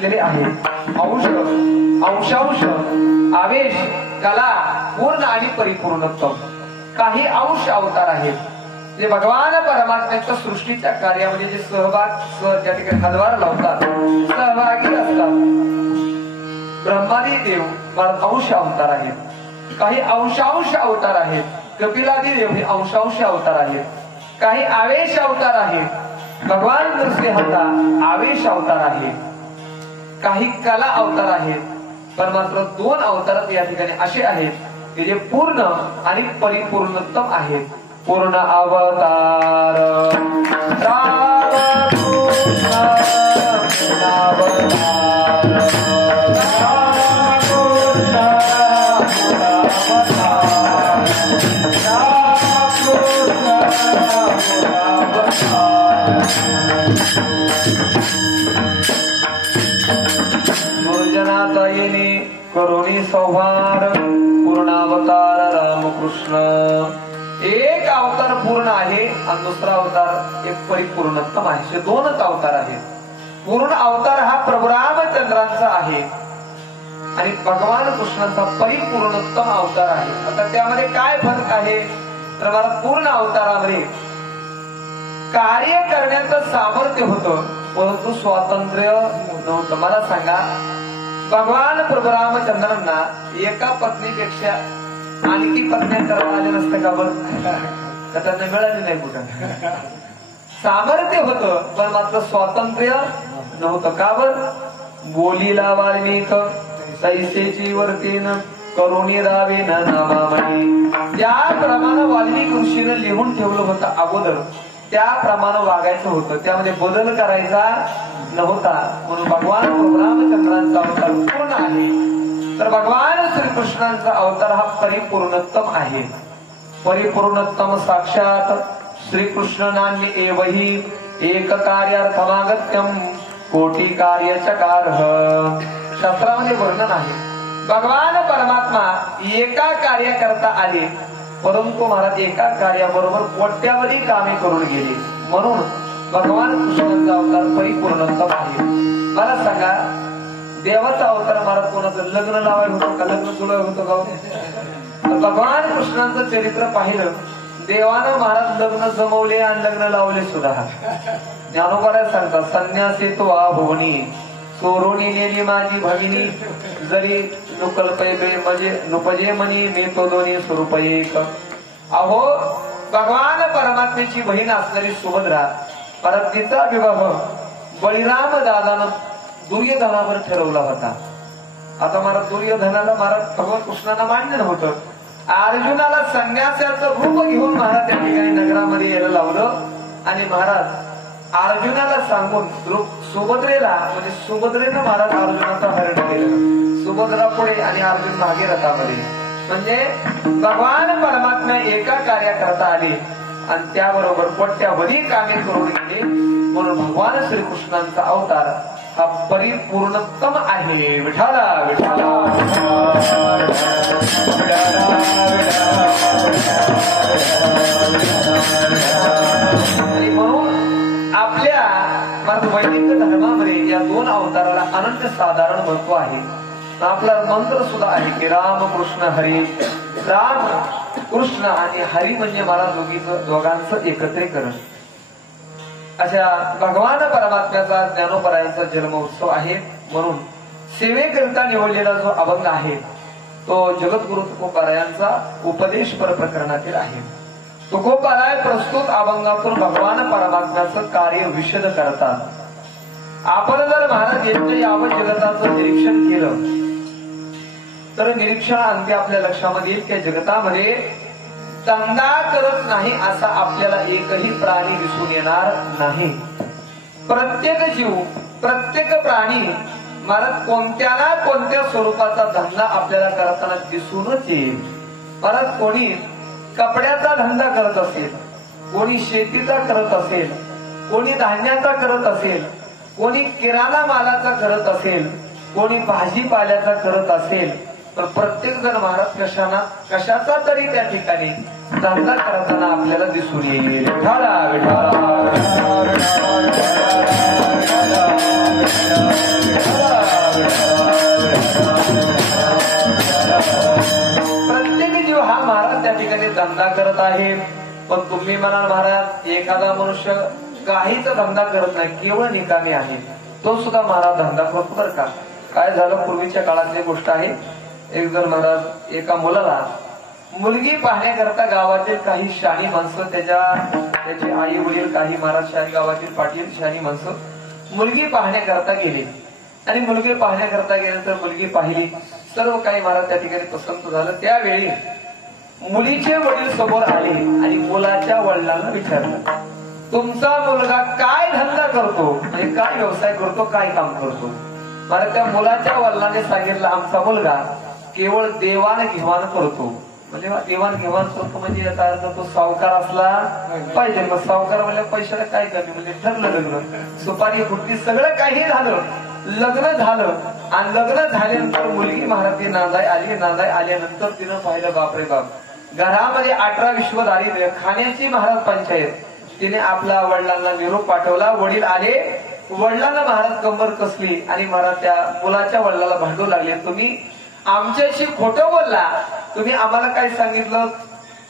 सांगितलेले आहे। अंश अंशांश आवेश कला पूर्ण आणि परिपूर्णत्व काही अंश अवतार आहेत जे भगवान परमात्म्याच्या सृष्टीच्या कार्यामध्ये जे त्या ठिकाणी हातभार लावतात सहभागी असतात। ब्रह्मादी देव अंश अवतार आहेत, काही अंशांश अवतार आहेत। कपिलादी देव हे अंशांश अवतार आहेत, काही आवेश अवतार आहेत। भगवान नृसिंहचा आवेश अवतार आहे, काही कला अवतार आहेत। पण मात्र दोन अवतार या ठिकाणी असे आहेत की जे पूर्ण आणि परिपूर्णोत्तम आहेत। पूर्ण अवतार दुर्जनातायिनी करुणी संहार पूर्णावतार रामकृष्ण। एक अवतार पूर्ण आहे आणि दुसरा अवतार एक परिपूर्णोत्तम आहे। हे दोनच अवतार आहेत। पूर्ण अवतार हा प्रभू रामचंद्रांचा आहे आणि भगवान कृष्णाचा परिपूर्णोत्तम अवतार आहे। आता त्यामध्ये काय फरक आहे तर मला पूर्ण अवतारामध्ये कार्य करण्याचं सामर्थ्य होतं परंतु स्वातंत्र्य नव्हतं। मला सांगा, भगवान प्रभू रामचंद्रांना एका पत्नीपेक्षा आणखी पत्न्या करायला आले नसते का बरं? त्यांना मिळाले नाही कुठं। सामर्थ्य होतं पण मात्र स्वातंत्र्य नव्हतं का बरं? बोलीला वाल्मिक तैसेची वर्तीन करुणी रावे नामामणी। त्याप्रमाणे वाल्मिक ऋषीनं लिहून ठेवलं होतं अगोदर, त्याप्रमाणे वागायचं होतं, त्यामध्ये बदल करायचा नव्हता। म्हणून भगवान रामचंद्रांचा अवतार पूर्ण आहे तर भगवान श्रीकृष्णांचा अवतार हा परिपूर्णोत्तम आहे। परिपूर्णोत्तम साक्षात श्रीकृष्ण नान्य एवही एक कार्यार्थमागत्यम कोटी कार्यचकार। शास्त्रामध्ये वर्णन आहे भगवान परमात्मा एका कार्य करता आले परंतु महाराज एका कार्याबरोबर कोट्यावधी कामे करून गेले। म्हणून भगवान कृष्णांचा अवतार परिपूर्णोत्तम आहे। मला सांगा, देवाचा अवतार महाराज कोणाचं लग्न लावायला होतं का? लग्न जुळवायला होतं का? भगवान कृष्णांचं चरित्र पाहिलं, देवानं महाराज लग्न जमवले आणि लग्न लावले सुद्धा। ज्ञानोबाला सांगतात, संन्यासी तो भुवनी चोरोणी नेली माझी भगिनी जरी नुकल्पे म्हणजे नुपजे मनी मी तो दोन्ही स्वरूप एक। अहो, भगवान परमात्म्याची बहीण असणारी सुभद्रा परत तिचा विवाह बळीराम दादानं दुर्योधनावर ठरवला होता। आता महाराज दुर्योधनाला महाराज भगवान कृष्णांना मान्य नव्हतं। अर्जुनाला संन्यासाचं रूप घेऊन महाराज त्या ठिकाणी नगरामध्ये यायला लावलं आणि महाराज अर्जुनाला सांगून सुभद्रेला म्हणजे सुभद्रेनं महाराज अर्जुनाचा हरण केलं। सुभद्रा पुढे आणि अर्जुन मागे रथामध्ये। म्हणजे भगवान परमात्मा एका कार्य करता आले आणि त्याबरोबर कोट्यावधी कामे करून गेले। म्हणून भगवान श्रीकृष्णांचा अवतार हा परिपूर्णोत्तम आहे। विठाला विठाला आणि म्हणून आपल्या वैदिक धर्मामध्ये या दोन अवताराला अनंत साधारण महत्व आहे। आपला मंत्र सुद्धा आहे की राम कृष्ण हरी। राम कृष्ण आणि हरी म्हणजे मला दोघांचं एकत्रीकरण। अशा भगवान परमात्म्याचा ज्ञानोबरायांचा जन्मोत्सव आहे। म्हणून सेवेकरिता निवडलेला जो अभंग आहे तो जगद्गुरु तुकोबारायांचा उपदेशपर प्रकरणातील आहे। तुकोबाराय प्रस्तुत अभंगातून भगवान परमात्म्याचं कार्य विशद करतात। आपण जर महाराज यांच्या यावं जगताचं निरीक्षण केलं तर निरीक्षण अंती आपल्या लक्षामध्ये येईल की जगतामध्ये धंदा करत नाही असा आपल्याला एकही प्राणी दिसून येणार नाही। प्रत्येक जीव प्रत्येक प्राणी महाराज कोणत्या ना कोणत्या स्वरूपाचा धंदा आपल्याला करताना दिसूनच येईल। महाराज कोणी कपड्याचा धंदा करत असेल, कोणी शेतीचा करत असेल, कोणी धान्याचा करत असेल, कोणी किराणा मालाचा करत असेल, कोणी भाजीपाल्याचा करत असेल, तर प्रत्येक जण महाराज कशाचा तरी त्या ठिकाणी धंदा करताना आपल्याला दिसून येईल। विठाला विठाला करत आहे. पण तुम्ही म्हणाल महाराज एखादा मनुष्य काहीच धंदा करत नाही, केवळ निकामी आहे, तो सुद्धा महाराज धंदा करतो बरं का. काय झालं, पूर्वीच्या काळातली गोष्ट आहे. एक जण महाराज एका मुलाला मुलगी पाहण्याकरता गावातील काही शहाणी माणसं, त्याचे आई वडील, काही महाराज शहाणी, गावातील पाटील शहाणी माणसं मुलगी पाहण्याकरता गेले. आणि मुलगी पाहण्याकरता गेले तर मुलगी पाहिली, सर्व काही महाराज त्या ठिकाणी पसंत झालं. त्यावेळी मुलीचे वडील समोर आले आणि मुलाच्या वडिलांना विचारलं, तुमचा मुलगा काय धंदा करतो, म्हणजे काय व्यवसाय करतो, काय काम करतो. महाराज त्या मुलाच्या वडिलांनी सांगितलं, आमचा मुलगा केवळ देवाणघेवाण करतो. म्हणजे देवाणघेवाण करतो म्हणजे याचा अर्थ तो सावकार असला पाहिजे. मग सावकार म्हणजे पैशाला काय करते, म्हणजे ठरलं लग्न, सुपारी खुर्ची सगळं काही झालं, लग्न झालं. आणि लग्न झाल्यानंतर मुलगी महाराज नांदाय आली. नांदाय आल्यानंतर तिनं पाहिलं, बापरे बाप, घरामध्ये 18 विश्व दारिद्र्य, खाण्याची महाराज पंचायत. तिने आपल्या वडिलांना निरोप पाठवला. वडील आले, वडिलांना महाराज कंबर कसली आणि महाराज त्या मुलाच्या वडिलाला भांडू लागले, तुम्ही आमच्याशी खोटं बोलला, तुम्ही आम्हाला काय सांगितलं,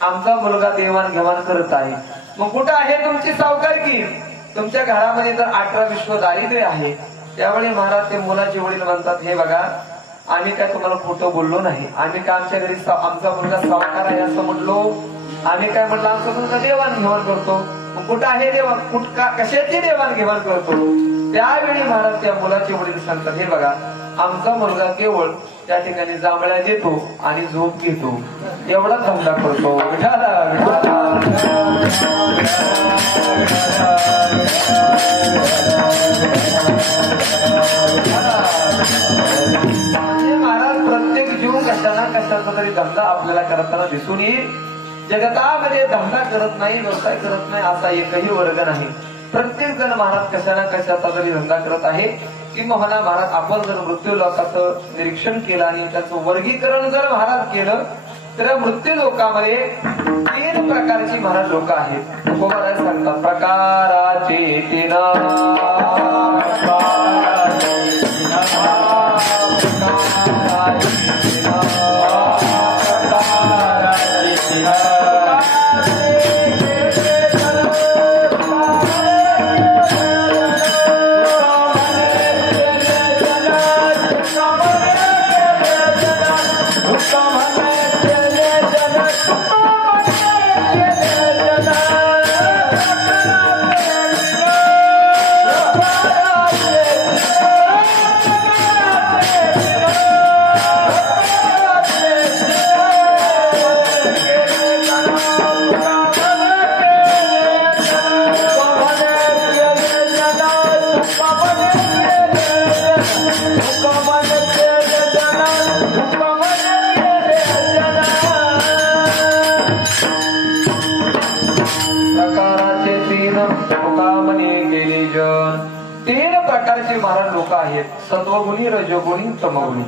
आमचा मुलगा देवाणघेवाण करत आहे. मग कुठं आहे तुमची सावकारकी, तुमच्या घरामध्ये तर 18 विश्व दारिद्र्य आहे. त्यावेळी महाराज ते मुलाचे वडील म्हणतात, हे बघा, आम्ही काय तुम्हाला खोटं बोललो नाही, आम्ही काय आमच्या घरी आमचा मुलगा सावकार आहे असं म्हणलो, आम्ही काय म्हणलं, आमचा मुलगा देवाणघेवाण करतो. मग कुठं आहे कशाची देवाणघेवाण करतो. त्यावेळी महाराज त्या मुलाचे वडील सांगतात, हे बघा, आमचा मुलगा केवळ त्या ठिकाणी जांभळ्या देतो आणि झोप घेतो, एवढा धंदा करतो. महाराज प्रत्येक जीव कशाना कशाचा तरी धंदा आपल्याला करताना दिसून येईल. जगतामध्ये धंदा करत नाही, व्यवसाय करत नाही असा एकही वर्ग नाही. प्रत्येक जण महाराज कशाना कशाचा तरी धंदा करत आहे. किंवा महाराज आपण जर मृत्यू लोकाचं निरीक्षण केलं आणि त्याचं वर्गीकरण जर महाराज केलं तर मृत्यू लोकामध्ये 3 प्रकारची महाराज लोक आहेत. महाराज सांगतात, प्रकाराचे 3 महाराज लोक आहेत, सत्वगुणी, रजोगुणी, तमगुणी.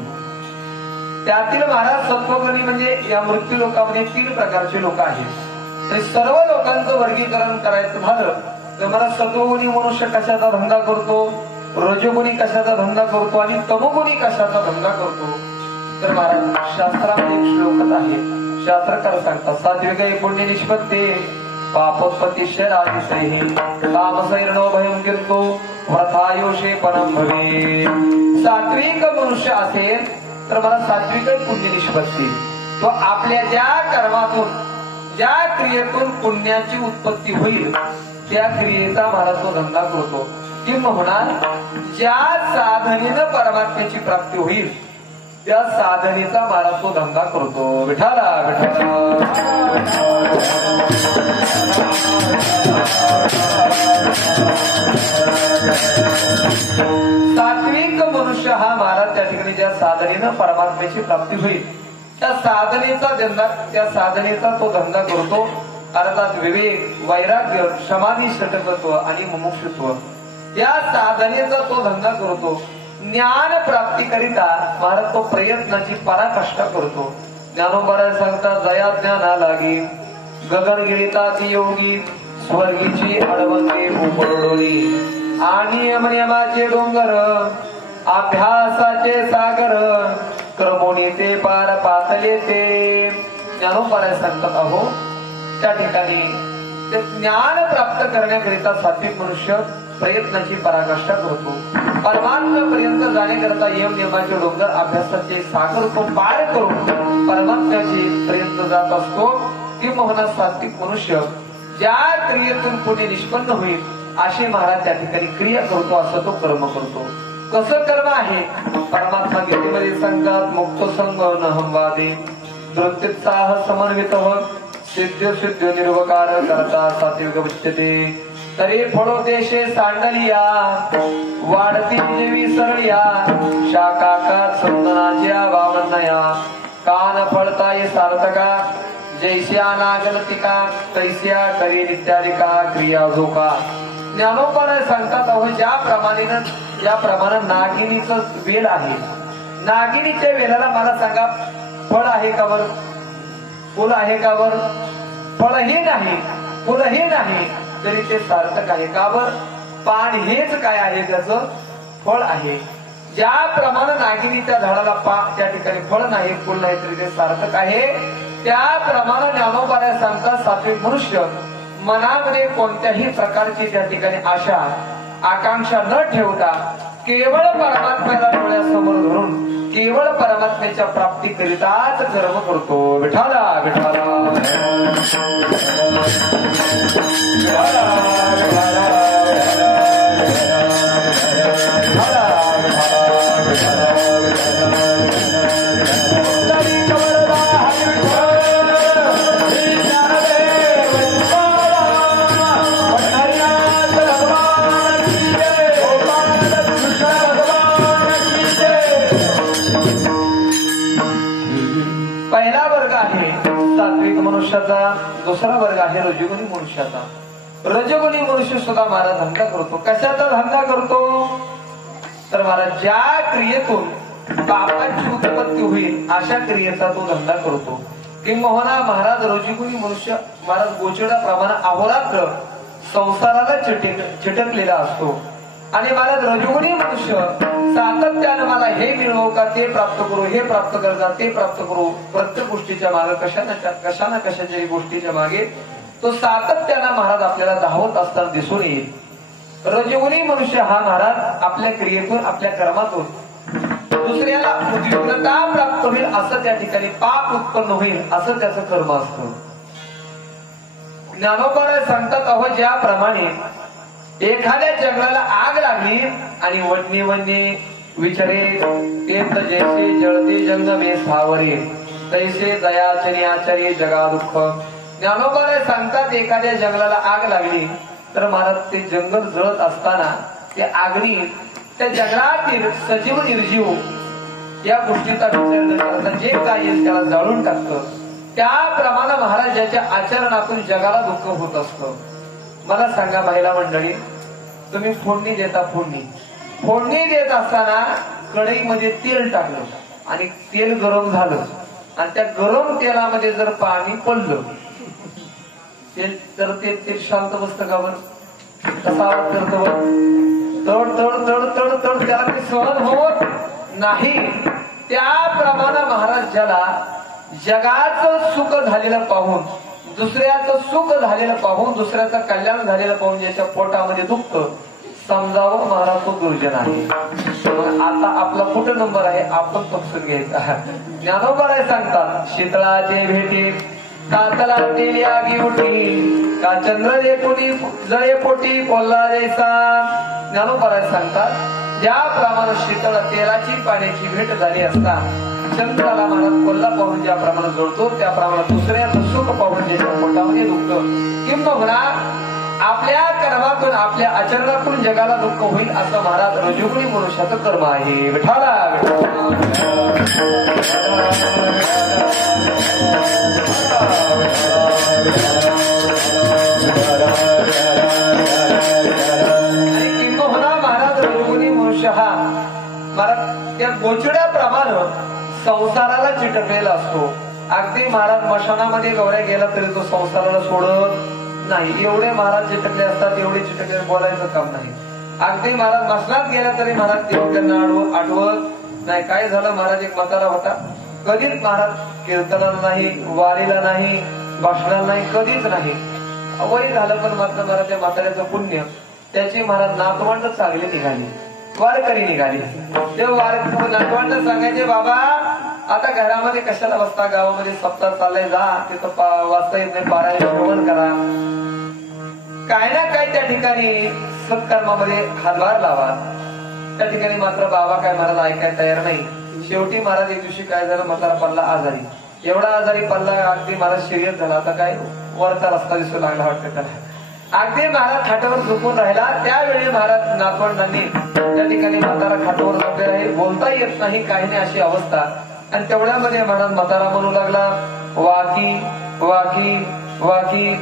त्यातील महाराज सत्वगुणी म्हणजे या मृत्यू लोकांमध्ये 3 प्रकारचे लोक आहेत. तर सर्व लोकांचं वर्गीकरण करायचं झालं तर मला सत्वगुणी मनुष्य कशाचा धंदा करतो, रजोगुणी कशाचा धंदा करतो आणि तमोगुणी कशाचा धंदा करतो. तर महाराज शास्त्रामध्ये एक श्लोकच आहे, शास्त्रकार सांगतात, सात्विक पुण्य निष्पत्ते पापोत्पत्ती शरादिसेहि तामसैर्णो भयं कीर्तो व्रथायोषे परम भवे. सात्विक मनुष्य असेल तर मला सात्विक पुण्य निष्पत्ती, तो आपल्या ज्या कर्मातून ज्या क्रियेतून पुण्याची उत्पत्ती होईल त्या क्रियेचा महाराज तो धंदा करतो. किंवा ज्या साधनेनं परमात्म्याची प्राप्ती होईल त्या साधनेचा महाराज तो धंदा करतो. विठाला विठाला. सात्विक मनुष्य हा महाराज त्या ठिकाणी ज्या साधनेनं परमात्म्याची प्राप्ती होईल त्या साधनेचा तो धंदा करतो. अर्थात विवेक, वैराग्य, समाधी, षटकत्व आणि मुमुक्षुत्व या साधनेचा तो धंदा करतो. ज्ञान प्राप्तीकरिता महाराज तो प्रयत्नाची पराकाष्ठा करतो. ज्ञानोबा सांगता, जया ज्ञाना लागी गगन गिरिता ती योगी स्वर्गीची अडवंगे उपरडोली आणि यमनियमाचे डोंगर अभ्यासाचे सागर क्रमोनी ते पार पातले ते. ज्ञानोबा सांगतात, अहो त्या ठिकाणी ते ज्ञान प्राप्त करण्याकरिता सात्विक मनुष्य प्रयत्नाची पराकाष्ठा करतो. परमात्म्यापर्यंत जाण्याकरता यम नियमाचे डोंगर अभ्यासाचे सागर तो पार करून परमात्म्याचे पर्यंत जात असतो. किंबहुना सात्विक मनुष्य ज्या क्रियेतून पुढे निष्पन्न होईल असे महाराज त्या ठिकाणी क्रिया करतो, असं तो कर्म करतो. कसं कर्म आहे? परमात्मा गीतेमध्ये सांगतात, मुक्त संग न हमवादे धृत्युत्साह समन्वित सिद्ध सिद्ध निर्वकार करता सात्विक उच्यते. तरी फळो देशे सांडलिया वाढती देवी सरळिया शाकाकात संतनाच्या भावनया कान फळताय सार्थका जैस्या नागलतिका तैस्या करी नित्यादिका क्रिया झोका. ज्ञानोबा सांगतात, अहो ज्याप्रमाणे नागिनीचं वेल आहे, नागिनीच्या वेलाला मला सांगा फळ आहे का बर? फुल आहे का बर? फळही नाही, फुलही नाही, तरी ते सार्थक आहे का बर? पान हेच काय आहे, त्याचं फळ आहे. ज्याप्रमाणे नागिनीच्या झाडाला त्या ठिकाणी फळ नाही, फुल नाही, तरी ते सार्थक आहे. त्याप्रमाणे ज्ञानोबाने सांगतात, सात्विक मनुष्य मनामध्ये कोणत्याही प्रकारची त्या ठिकाणी आशा आकांक्षा न ठेवता केवळ परमात्म्याला डोळ्यासमोर धरून केवळ परमात्म्याच्या प्राप्तीकरिताच कर्म करतो. विठाला विठाला दुसरा वर्ग आहे रजोगुणी मनुष्याचा. रजोगुणी मनुष्य सुद्धा महाराज धंदा करतो. कशाचा धंदा करतो? तर महाराज ज्या क्रियेतून पापाची उत्पत्ती होईल अशा क्रियेचा तो धंदा करतो. किंबहुना महाराज रजोगुणी मनुष्य महाराज गोचडाप्रमाणे अहोरात्र संसाराला चिटकलेला असतो. आणि महाराज रजोगुणी मनुष्य सातत्याने मला हे मिळवू का, ते प्राप्त करू, हे प्राप्त करता, ते प्राप्त करू, प्रत्येक गोष्टीच्या मागे कशा ना कशाच्या गोष्टीच्या मागे तो सातत्यानं महाराज आपल्याला धावत असताना दिसून येईल. रजोगुणी मनुष्य हा महाराज आपल्या क्रियेतून आपल्या कर्मातून दुसऱ्याला उद्विग्नता प्राप्त होईल असं त्या ठिकाणी पाप उत्पन्न होईल असं त्याचं कर्म असतं. ज्ञानोबा सांगतात, अहो ज्याप्रमाणे एखाद्या जंगलाला आग लागली आणि वडणी वडणी विचारे तेच जैसे जळते जंगमे सावरे तैसे दयाचने आचार्य जगा दुःख. ज्ञानोबा सांगतात, एखाद्या जंगलाला आग लागली तर महाराज ते जंगल जळत असताना ते आगनी त्या जंगलातील सजीव निर्जीव या गोष्टीचा विचार न करता जे काय येईल त्याला जाळून टाकतं. त्याप्रमाणे महाराजाच्या आचरणातून जगाला दुःख होत असतं. मला सांगा महिला मंडळी, तुम्ही फोडणी देता, फोडणी देत असताना कढईमध्ये तेल टाकलं आणि तेल गरम झालं आणि त्या गरम तेलामध्ये जर पाणी पडलं तर ते शांत बसतं का बरं? कसा आवाज करतो? तड तड तड तड तड, त्याला ते सहन होत नाही. त्याप्रमाणे महाराज ज्याला जगाचं सुख झालेलं पाहून, दुसऱ्याचं सुख झालेलं पाहून, दुसऱ्याचं कल्याण झालेलं पाहून ज्याच्या पोटामध्ये दुखतं, समजावं महाराज तो दुर्जन आहे. आता आपला कुठं नंबर आहे आपण समजून घ्यायचा. ज्ञानोबा सांगतात, शीतळाचे भेटे कातला तेली आगी उठी का चंद्र एकूणी जळे पोटी कोल्हा जैसा. ज्ञानोबा सांगतात, ज्याप्रमाणे शीतळ तेलाची पाण्याची भेट झाली असता चंद्राला महाराज कोल्हा पाहून ज्याप्रमाणे जोडतो, त्याप्रमाणे दुसऱ्याचं सुख पाहून ज्याच्या पोटामध्ये दुखतं. किंबहुना आपल्या कर्मातून आपल्या आचरणातून जगाला दुःख होईल असं महाराज रजोगुणी मनुष्याचं कर्म आहे. विठाला किंबहुना महाराज रजोगुणी मनुष्य हा महाराज त्या गोचड्याप्रमाणे संसाराला चिटकलेला असतो. अगदी महाराज मशानामध्ये गौऱ्या गेला तरी तो संसाराला सोडत नाही. एवढे महाराज चिटकले असतात, एवढे चिटकले बोलायचं काम नाही. अगदी महाराज मसनात गेला तरी महाराज देव त्यांना आठवत नाही. काय झालं, महाराज एक म्हातारा होता, कधीच महाराज कीर्तनाला नाही, वारीला नाही, भाषणार नाही, कधीच नाही. वय झालं पण मात्र महाराज त्या म्हाताऱ्याचं पुण्य, त्याची महाराज नातवंड चांगली निघाली, वारकरी निघाली. ते नातवंड सांगायचे, बाबा आता घरामध्ये कशाला बसता, गावामध्ये सप्ताह चाललाय, जा तिथं वाचता येत नाही, पारायण श्रवण करा, काय ना काय त्या ठिकाणी सत्कर्मामध्ये हातभार लावा. त्या ठिकाणी मात्र बाबा काय महाराज ऐकायला तयार नाही. शेवटी महाराज एक दिवशी काय झालं, म्हातारा पडला आजारी, एवढा आजारी पडला अगदी महाराज सिरियस झाला. आता काय वरचा रस्ता दिसू लागला वाटतं त्याला. अगदी महाराज खाटावर झोपून राहिला. त्यावेळी महाराज नातवंडांनी त्या ठिकाणी म्हातारा खाटावर झोपले आहे, बोलता येत नाही, काही नाही अशी अवस्था. आणि तेवढ्यामध्ये महाराज म्हातारा म्हणू लागला, वाकी वाकी वाकी.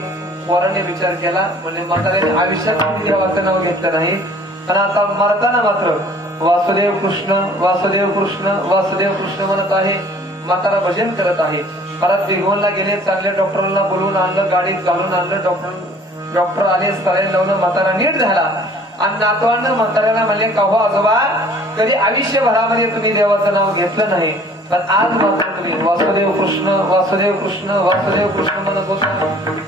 पोराने विचार केला, म्हणजे म्हाताऱ्याने आयुष्यात देवाचं नाव घेतलं नाही, पण आता मरताना मात्र वासुदेव कृष्ण वासुदेव कृष्ण वासुदेव कृष्ण म्हणत आहे. म्हातारा भजन करत आहे. परत भिगवणला गेले, चांगल्या डॉक्टरांना बोलवून आणलं, गाडीत घालून आणलं. डॉक्टर आले, सलाईन लावलं, म्हातारा नीट झाला. आणि नातवानं म्हाताऱ्याला म्हणले, का हो आजोबा, कधी आयुष्यभरामध्ये तुम्ही देवाचं नाव घेतलं नाही, पण आज मात्र तुम्ही वासुदेव कृष्ण वासुदेव कृष्ण वासुदेव कृष्ण म्हणत होता.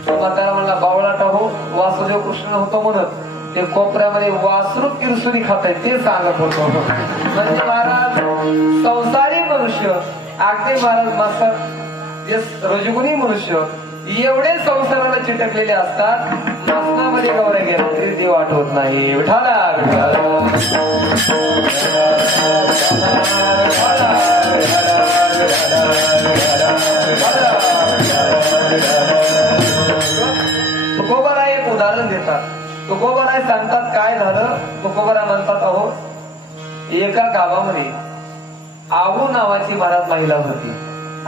म्हातारा म्हणला, बावळाटा हो, वासुदेव कृष्ण होतो म्हणत ते कोपऱ्यामध्ये वासरू किरसुरी खात आहे ते सांगत होतो. म्हणजे महाराज संसारी मनुष्य, अगदी महाराज मास्तर जे रजगुणी मनुष्य एवढे संसाराला चिटकलेले असतात, मसनामध्ये गौऱ्या गेला तरी देव आठवत नाही. विठाला तुकोबाराय एक उदाहरण देतात. तुकोबाराय सांगतात, काय झालं. तुकोबाराय म्हणतात, अहो एका गावामध्ये आऊ नावाची महाराज महिला होती.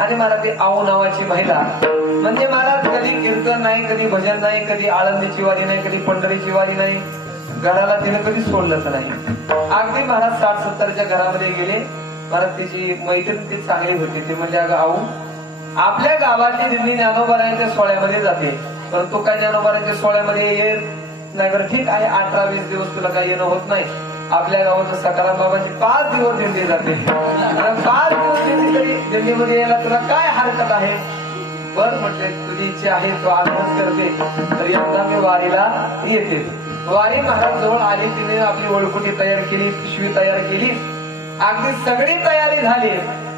आणि महाराज ती आऊ नावाची महिला म्हणजे महाराज कधी कीर्तन नाही, कधी भजन नाही, कधी आळंदीची वारी नाही, कधी पंढरीची वारी नाही, घराला तिने कधी सोडलंच नाही. अगदी महाराज 60-70च्या घरामध्ये गेले. महाराज तिची मैत्रीण ती चांगली होती. ती म्हणजे अगं आऊ, आपल्या गावातली दिल्ली ज्ञानोबारायांच्या सोहळ्यामध्ये जाते, परंतु काय ज्ञानोबारायांच्या सोहळ्यामध्ये येत नाही. बरं ठीक आहे, 18-20 दिवस तुला काही येणं होत नाही. आपल्या गावाचं सकाराम बाबाची 5 दिवस दिंडी जाते. 5 दिवस दिंडीमध्ये यायला तुला काय हरकत आहे. बर म्हटले, तुझी इच्छा आहे, तू आग्रह करते, तर यंदा मी वारीला येते. वारी महाराज जवळ आली. तिने आपली ओळखुटी तयार केली, पिशवी तयार केली, अगदी सगळी तयारी झाली.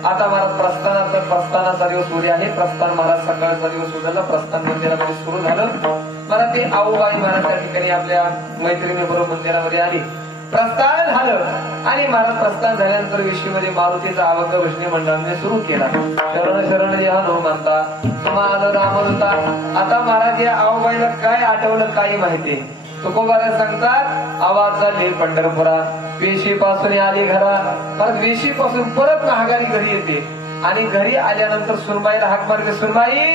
आता महाराज प्रस्थानाचा दिवस उद्या आहे. प्रस्थान महाराज सकाळचा दिवस उद्याला प्रस्थान मंदिरामध्ये सुरू झालं. मला ते आऊबाई महाराज त्या ठिकाणी आपल्या मैत्रिणीबरोबर मंदिरामध्ये आली. प्रस्थान झालं आणि महाराज प्रस्थान झाल्यानंतर विश्वमध्ये मारुतीचा अभंग भजनी मंडळाने सुरू केला. शरण शरण या नो म्हणता तुम्हाला रामदूता. आता महाराज या आऊबाईला काय आठवलं काही माहिती. तुकोबाराय सांगतात, आवाज झाली पंढरपुरा, वेशीपासून आली घरा. परत वेशीपासून परत महागारी घरी येते. आणि घरी आल्यानंतर सुरमाईला हाक मारते, सुरमाई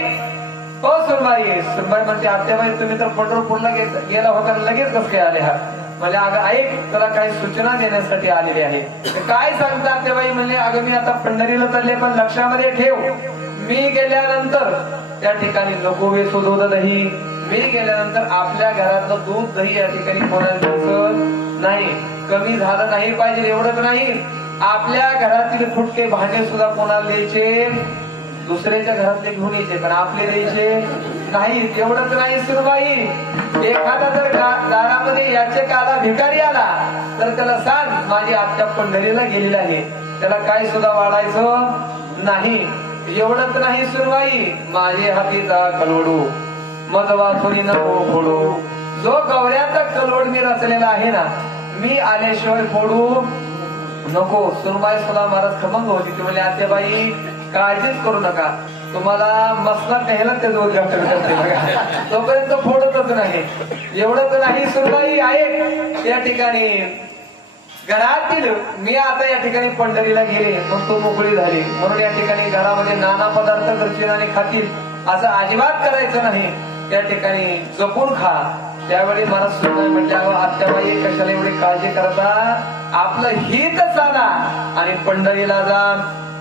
हो सुरमाई. सुरमाई म्हणते, आत्याबाई तुम्ही तर पंढरपूरला गेला होता, लगेच कसं काय आले हा. म्हणजे अगं ऐक, तुला काही सूचना देण्यासाठी आलेली आहे. काय सांगतात ते बाई म्हणले, अगं मी आता पंढरीला चालले, पण लक्षामध्ये ठेव, मी गेल्यानंतर त्या ठिकाणी नको वेसू दूध दही. मी गेल्यानंतर आपल्या घरातलं दूध दही या ठिकाणी कोणाला द्यायचं नाही. कमी झालं नाही पाहिजे, एवढंच नाही, आपल्या घरातील फुटके भांडे सुद्धा कोणाला द्यायचे, दुसऱ्याच्या घरातले घेऊन यायचे, पण आपले द्यायचे नाही. एवढंच नाही सुरबाई, एखादा जर दारामध्ये याचे काला भिकारी आला तर त्याला सांग, माझी आत्या पंढरीला गेलेली आहे, त्याला काय सुद्धा वाढायचं नाही. एवढंच नाही सुरबाई, माझे हातीचा कलवडू मज वाचुनी नको फोडू. जो गवऱ्याचा कलवड मी रचलेला आहे ना, मी आल्याशिवाय फोडू नको. सुरबाई सुद्धा महाराज खमंग होती. ती म्हणजे आत्याबाई काळजीच करू नका, तुम्हाला मसनात न्यायला त्याचं उद्घाटन करते, तोपर्यंत फोडतच नाही. एवढंच नाही सुरबाई आहे या ठिकाणी घरातील, मी आता या ठिकाणी पंढरीला गेले मग तो मोकळी झाली, म्हणून या ठिकाणी घरामध्ये नाना पदार्थ करतील आणि खातील असं अजिबात करायचं नाही. त्या ठिकाणी जपून खा. त्यावेळी मला सुरबाई म्हटल्यावर, आत्याबाई कशाला एवढी काळजी करता, आपलं हित सांगा आणि पंढरीला जा.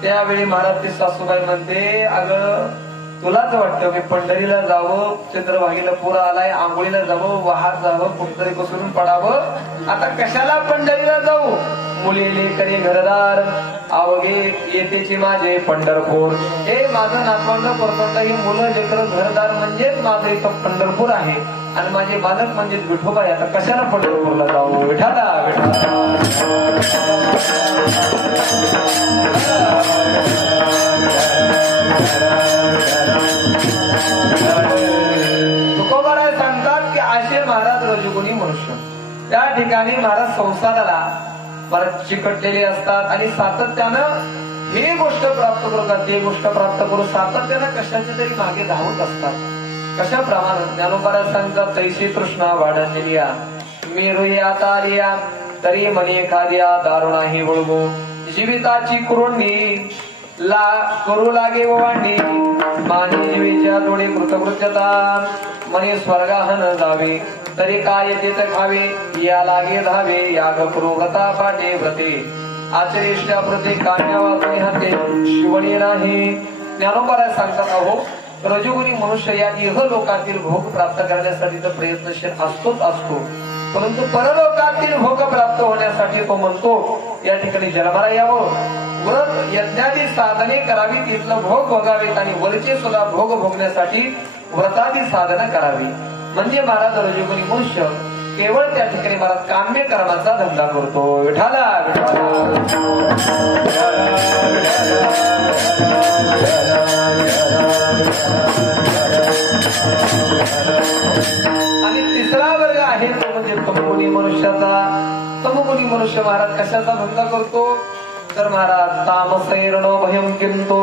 त्यावेळी महाराज ती सासूबाई म्हणते, अगं तुलाच वाटतं मी पंढरीला जावं, चंद्रभागीला पूर आलाय, आंघोळीला जावं, वाहात जावं, कुठतरी बसून पडावं, आता कशाला पंढरीला जाऊ. मुलीले करे घरदार अवघे येतेची माझे पंढरपूर. हे माझं नातवंड परतंड ही मुलं लेकरं घरदार म्हणजेच माझं इथं पंढरपूर आहे आणि माझे बालक म्हणजेच विठोबा आहे. आता कशाला पंढरपूरला जाऊ? विठाला तुकोबाराय सांगतात की असे महाराज रजोगुणी मनुष्य त्या ठिकाणी महाराज संसाराला परत चिकटलेले असतात आणि सातत्यानं ही गोष्ट प्राप्त करतात ती गोष्ट प्राप्त करून सातत्यानं कशाच्या तरी मागे धावत असतात. कशाप्रमाणे ज्ञानोबाराय सांगतात तैशी तृष्णा वाढलेलिया मी आता आलिया तरी म्हणे एखाद्या दारुणाही वळगो जीविताची कुरुंडी ला करू लागे वांडी माने जीवेच्या डोळे कृतकृत्यता म्हणे स्वर्गाहन जावे तरी काय तेच खावे या लागे धावे याग करू व्रता पाठे व्रते आचरेष्टा प्रति कान्या वाचणे हाते शिवणी नाही. ज्ञानोबाराय सांगतात अहो रजोगुणी मनुष्य या इह लोकातील भोग प्राप्त करण्यासाठी तर प्रयत्नशील असतोच असतो परंतु परलोकातील भोग प्राप्त होण्यासाठी तो म्हणतो या ठिकाणी जन्माला यावं व्रत यज्ञादी साधने करावी तिथलं भोग भोगावेत आणि वरचे सुद्धा भोग भोगण्यासाठी व्रतादी साधना करावी. म्हणजे महाराज रजोगुणी मनुष्य केवळ त्या ठिकाणी महाराज काम्य कर्माचा धंदा करतो. विठाला आणि तिसरा वर्ग आहे तो म्हणजे तमोगुणी मनुष्याचा. तमोगुणी मनुष्य महाराज कशाचा धंदा करतो तर महाराज तामसैर्णो भयं किंतो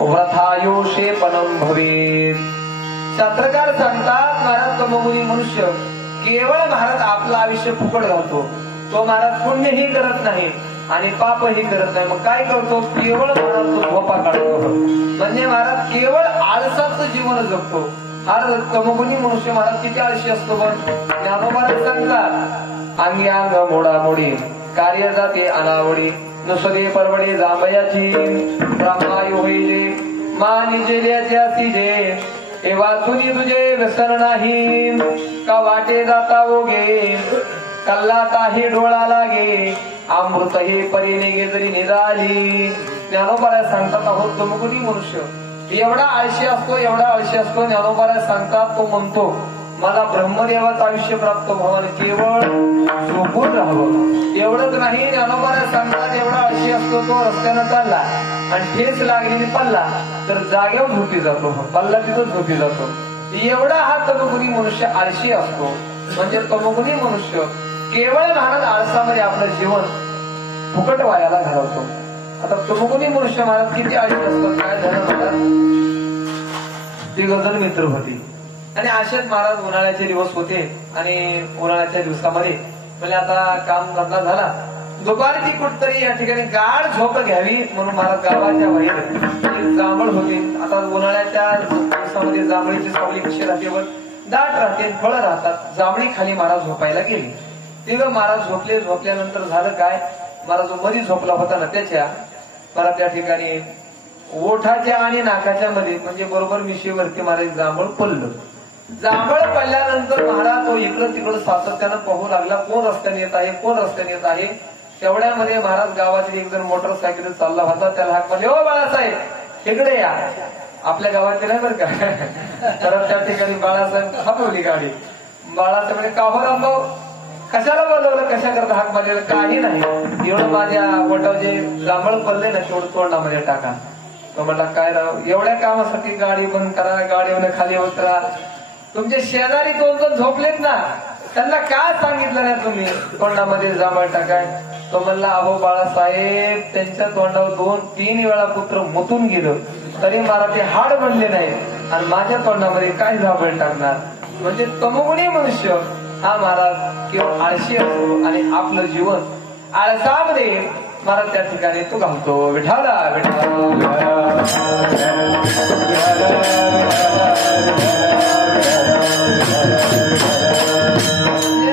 व्रथायोशे पनम भवेत. शास्त्रकार सांगतात महाराज तमोगुणी मनुष्य केवळ महाराज आपलं आयुष्य फुकट घालतो. तो महाराज पुण्यही करत नाही आणि पापही करत नाही. मग काय करतो केवळ महाराज तो झोपा काढतो. म्हणजे महाराज केवळ आळसाचं जीवन जगतो. हा तमोगुणी मनुष्य महाराज किती आळशी असतो. पण ज्ञानोबाराय सांगतात अंगी अंग मोडामोडी कार्य जाते अनावडी नुसरे परवडे जांभयाची ब्रह्मायु होईले मानी जेल्याच्या सिजे हे वाचुनी तुझे व्यसन नाही का वाटे जाता ओगे कल्लाताही डोळा लागे अमृत हे परीने जरी निघाली. ज्ञानोबाराय सांगतात अहो तमोगुणी मनुष्य एवढा आळशी असतो एवढा आळशी असतो. ज्ञानोबाराय सांगतात तो म्हणतो मला ब्रह्मदेवाचं आयुष्य प्राप्त व्हावं केवळ झोपून राहावं. एवढंच नाही ज्ञानोबाराय सांगतात एवढा आळशी असतो तो रस्त्यानं चालला आणि ठेच लागलेली पल्ला तर जागेवर झोपी जातो. पल्ला तिथं झोपी जातो. एवढा हा तमोगुणी मनुष्य आळशी असतो. म्हणजे तमोगुणी मनुष्य केवळ महाराज आळसामध्ये आपलं जीवन फुकट वायाला घालवतो. आता तमोगुणी मनुष्य महाराज किती आळशी असतात. काय झालं महाराज ती गजल मित्र होती आणि असेच महाराज उन्हाळ्याचे दिवस होते आणि उन्हाळ्याच्या दिवसामध्ये म्हणजे आता काम धंदा झाला दुपारी कुठतरी या ठिकाणी गाढ झोप घ्यावी म्हणून महाराज गावाच्या बाहेर जांभळ होते. आता उन्हाळ्याच्या दिवसामध्ये जांभळीची सावली कशी राहते वर दाट राहते फळं राहतात. जांभळी खाली महाराज झोपायला गेली. तेव्हा महाराज झोपले. झोपल्यानंतर झालं काय महाराज मधी झोपला होता ना त्याच्या मला त्या ठिकाणी ओठाच्या आणि नाकाच्या मध्ये म्हणजे बरोबर मिशीवरती महाराज जांभळ पडलं. जांभळ पडल्यानंतर महाराज तो इकडं तिकडं सातत्यानं पाहू लागला कोण रस्त्याने येत आहे कोण रस्त्याने येत आहे. तेवढ्यामध्ये महाराज गावातील एक जण मोटरसायकल चालला होता. त्याला हाक मारली ओ बाळासाहेब इकडे या. आपल्या गावातील नाही बरं का. तर त्या ठिकाणी बाळासाहेब थांबवली गाडी. बाळासाहेब का हो रामभाऊ कशाला बोलवलं कशा करता हाक मारलेलं काही नाही एवढं माझ्या पोटावर जे जांभळ पडले ना तेवढं तोंडामध्ये टाका. तो म्हटला काय राव एवढ्या कामासाठी गाडी बंद करा गाडीवर खाली उतरा. तुमचे शेजारी दोन जण झोपलेत ना त्यांना काय सांगितलं नाही तुम्ही तोंडामध्ये जांभळ टाकाय. तो म्हणला अहो बाळासाहेब त्यांच्या तोंडावर 2-3 वेळा पुत्र मुतून गेलं तरी मला ते हाड बनले नाही आणि माझ्या तोंडामध्ये काय जांभळ टाकणार. म्हणजे तमोगुणी मनुष्य हा महाराज केवळ आळशी असतो आणि आपलं जीवन आळसामध्ये महाराज त्या ठिकाणी तो घालतो. विठाला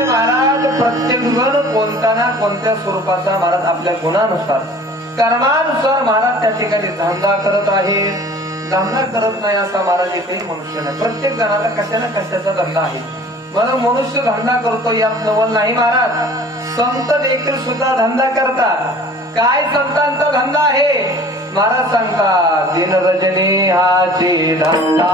महाराज प्रत्येक जण कोणत्या ना कोणत्या स्वरूपाचा महाराज आपल्या गुणानुसार कर्मानुसार महाराज त्या ठिकाणी धंदा करत आहे. धंदा करत नाही असा महाराज एकही मनुष्य नाही. प्रत्येक जणाला कशा ना कशाचा धंदा आहे. म्हणून मनुष्य धंदा करतो यात नवल नाही महाराज. संत देखील सुद्धा धंदा करतात. काय संतांचा धंदा आहे? महाराज सांगतात, दिन रजनी हाची धंदा,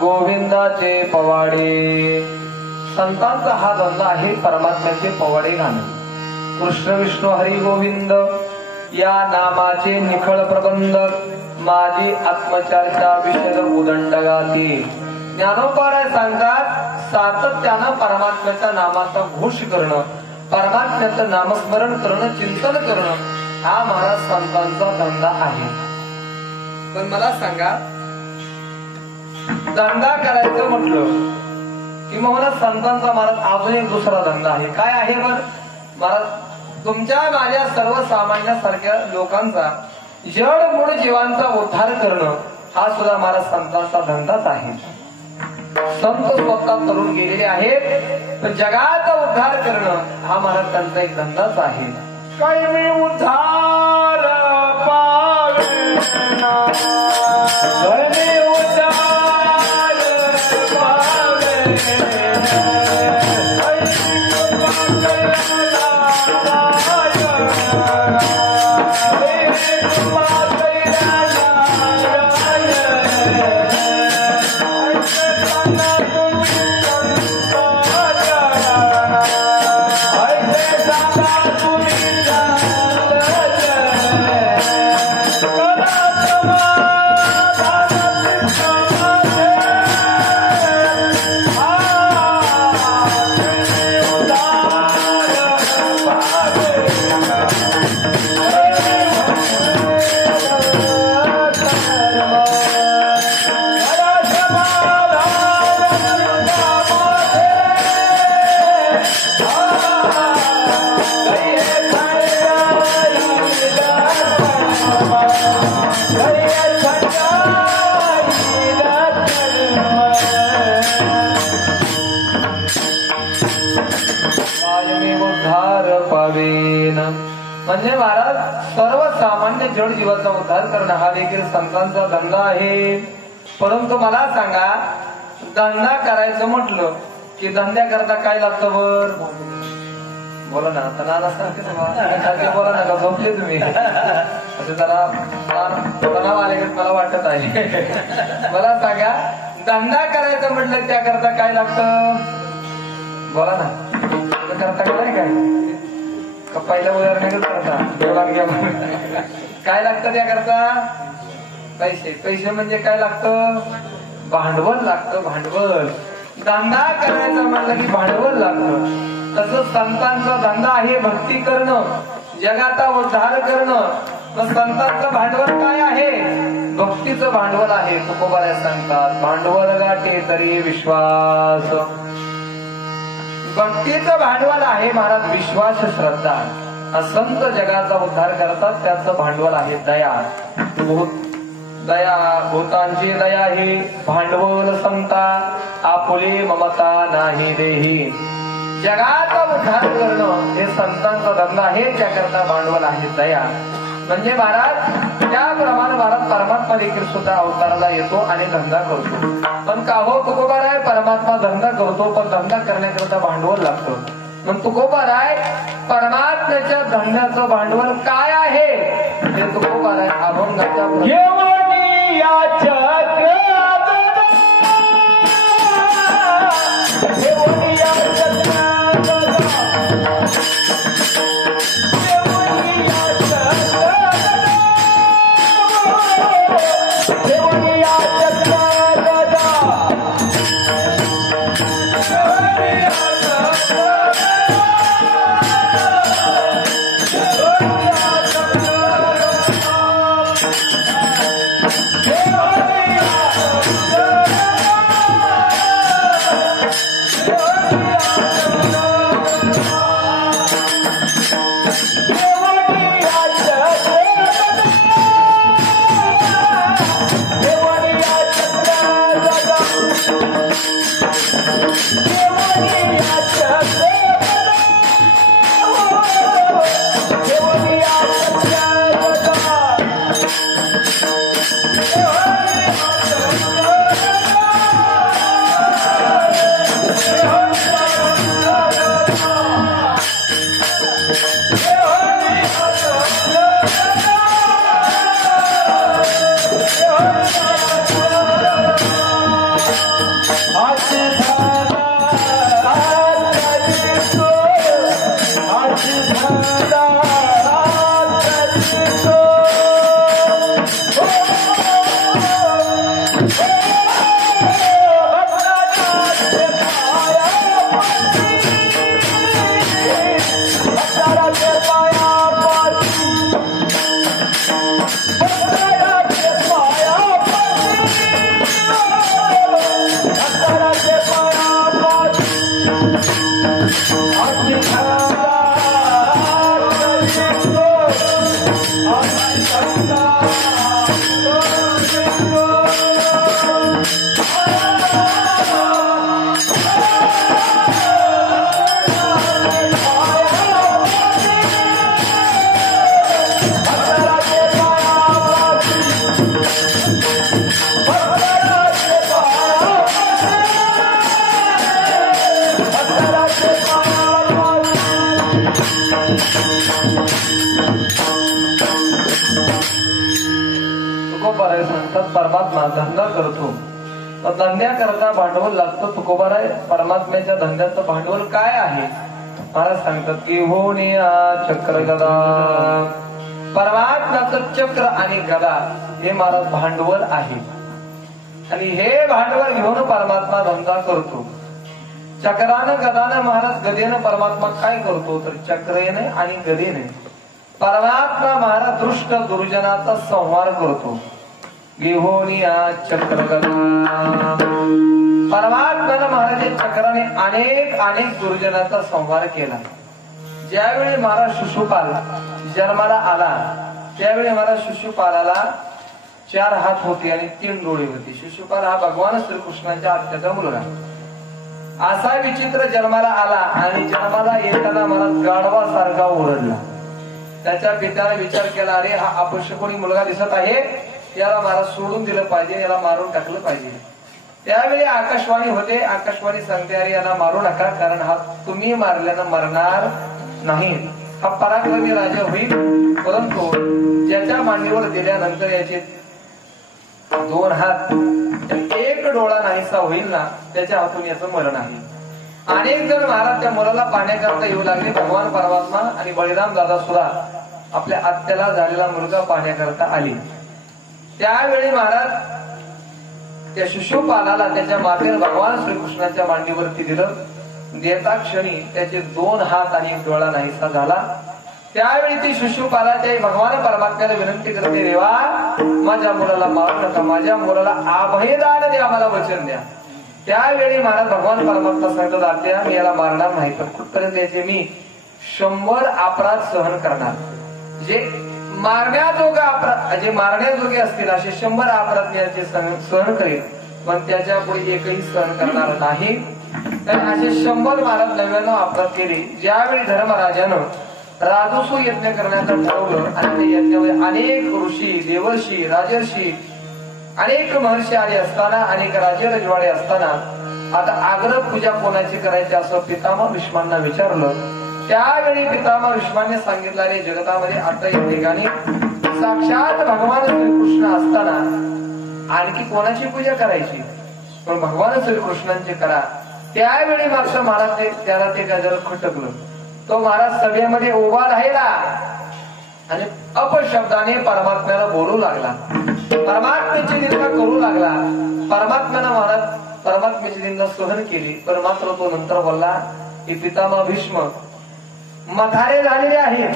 गोविंदाचे पवाडे. संतांचा हा धंदा आहे परमात्म्याचे पवाडे गाणं. कृष्ण विष्णू हरी गोविंद या नामाचे निखळ प्रबंध, माझी आत्मचर्चा विषय उदंड गाते. ज्ञानोबा सांगतात, सातत्यानं परमात्म्याच्या नामाचा घोष करणं, परमात्म्याचं नामस्मरण करणं, चिंतन करणं हा महाराज संतांचा धंदा आहे. पण मला सांगा, धंदा करायचं म्हटलं की मला संतांचा महाराज अजून एक दुसरा धंदा आहे. काय आहे बरं महाराज? तुमच्या माझ्या सर्वसामान्यासारख्या लोकांचा, जडमूळ जीवांचा उद्धार करणं हा सुद्धा महाराज संतांचा धंदाच आहे. संत स्वतः तरुण गेलेले आहेत, पण जगाचा उद्धार करणं हा महाराज त्यांचा एक धंदाच आहे. काही मी उद्धार पावे ना, काही उद्धार म्हणजे महाराज सर्वसामान्य जड जीवाचा उद्धार करणं हा देखील संतांचा धंदा आहे. परंतु मला सांगा, धंदा करायचं म्हटलं की धंद्याकरता काय लागतं बर? बोला ना, तणाव बोला ना का झोपले तुम्ही? असं जरा तणाव आले मला वाटत आहे. मला सांगा, धंदा करायचं म्हटलं त्याकरता काय लागतं? बोला ना, करता काय पहिल्या उदाहरण करता काय लागतं त्याकरता? पैसे. पैसे म्हणजे काय लागतं? भांडवल लागतं, भांडवल. धंदा करायचा म्हटलं की भांडवल लागतं. तसं संतांचा धंदा आहे भक्ती करणं, जगाचा उद्धार करणं. मग संतांचं भांडवल काय आहे? भक्तीचं भांडवल आहे. तुकोबाला सांगतात, भांडवल गाठे तरी विश्वास. भक्तीचं भांडवल आहे महाराज विश्वास, श्रद्धा. संत जगाचा उद्धार करतात, त्याचं भांडवल आहे दया. दया भूतांची दया ही भांडवल संता, आपुले ममता नाही देही. जगाचा उद्धार करणं हे संतांचा धंदा आहे, त्याकरता भांडवल आहे दया. म्हणजे महाराज त्याप्रमाणे महाराज परमात्मा देखील सुद्धा अवताराला येतो आणि धंदा करतो. पण का हो तुकोबाराय, परमात्मा धंदा करतो पण धंदा करण्याकरता भांडवल लागतं. मग तुकोबाराय परमात्म्याच्या धन्याचं भांडवल काय आहे हे तुकोबार आहे अभंगाच्या केवणी या चक्र केवणी या चक्र सांगतात परमात्मा धंदा करतो धंद्याकरता भांडवल लागतं तुकोबार आहे परमात्म्याच्या धंद्याचं भांडवल काय आहे महाराज सांगतात की होनिया चक्र गदा परमात्म्याचं चक्र आणि गदा हे महाराज भांडवल आहे आणि हे भांडवल घेऊन परमात्मा धंदा करतो चक्रानं गदानं महाराज गदेनं परमात्मा काय करतो तर चक्रेने आणि गदेने परमात्मा महाराज दृष्ट दुर्जनाचा संहार करतो विहोनिया चक्र गदा परमात्म्यानं महाराज चक्राने अनेक दुर्जनाचा संहार केला ज्यावेळी महाराज शिशुपाल जन्माला आला त्यावेळी महाराज शिशुपालाला 4 हात होते आणि 3 डोळे होते शिशुपाल हा भगवान श्रीकृष्णाच्या आत्याचा मुलगा असा विचित्र जन्माला आला आणि जन्माला येताना महाराज गाढवासारखा ओरडला त्याच्या पित्याने विचार केला अरे हा अपशकुनी मुलगा दिसत आहे याला महाराज सोडून दिलं पाहिजे याला मारून टाकलं पाहिजे त्यावेळी आकाशवाणी होते आकाशवाणी सांगते अरे याला मारू नका कारण हा तुम्ही मारल्यानं मरणार नाही हा पराक्रमी राजा होईल परंतु ज्याच्या मांडीवर दिल्यानंतर याचे 2 हात 1 डोळा नाहीसा होईल ना त्याच्या हातून याचं मरण आहे अनेक जण महाराज त्या मुलाला पाहण्याकरता येऊ लागले भगवान परमात्मा आणि बळीराम दादा सुद्धा आपल्या आत्याला झालेला मुलगा पाहण्याकरता आले त्यावेळी महाराज त्या शिशुपालाला त्याच्या मातेला भगवान श्रीकृष्णाच्या मांडीवरती दिलं देता क्षणी त्याचे 2 हात आणि 1 डोळा नाहीसा झाला त्यावेळी ती शिशुपालाच्या भगवान परमात्म्याला विनंती करते देवा माझ्या मुलाला मारू नका माझ्या मुलाला अभयदान द्या मला वचन द्या त्यावेळी महाराज भगवान परमात्मा सांगतात आत्या मी याला मारणार नाही पण कुठपर्यंत याचे मी 100 अपराध सहन करणार जे मारण्याजोगे अपराध जे मारण्याजोगे असतील असे 100 अपराध याचे सहन करेल पण त्याच्या पुढे एकही सहन करणार नाही तर असे 100 महाराज 99 अपराध केले ज्यावेळी धर्मराजानं राजसू यज्ञ करण्याचं ठरवलं आणि त्या यज्ञामध्ये अनेक ऋषी देवर्षी राजर्षी अनेक महर्षी आले असताना अनेक राजे रजवाडे असताना आता आग्रह पूजा कोणाची करायची असं पितामह भीष्मांना विचारलं त्यावेळी पितामह भीष्माने सांगितलं, रे जगतामध्ये आता या ठिकाणी साक्षात भगवान श्रीकृष्ण असताना आणखी कोणाची पूजा करायची, पण भगवान श्रीकृष्णांची करा. त्यावेळी मात्र महाराज त्याला ते काय जरा खटकलं. तो महाराज सभेमध्ये उभा राहिला आणि अपशब्दाने परमात्म्याला बोलू लागला, परमात्म्याची निंदा करू लागला. परमात्म्यानं महाराज परमात्म्याची निंदा सहन केली, पण मात्र तो नंतर बोलला की पितामह भीष्म म्हातारे झालेले आहेत,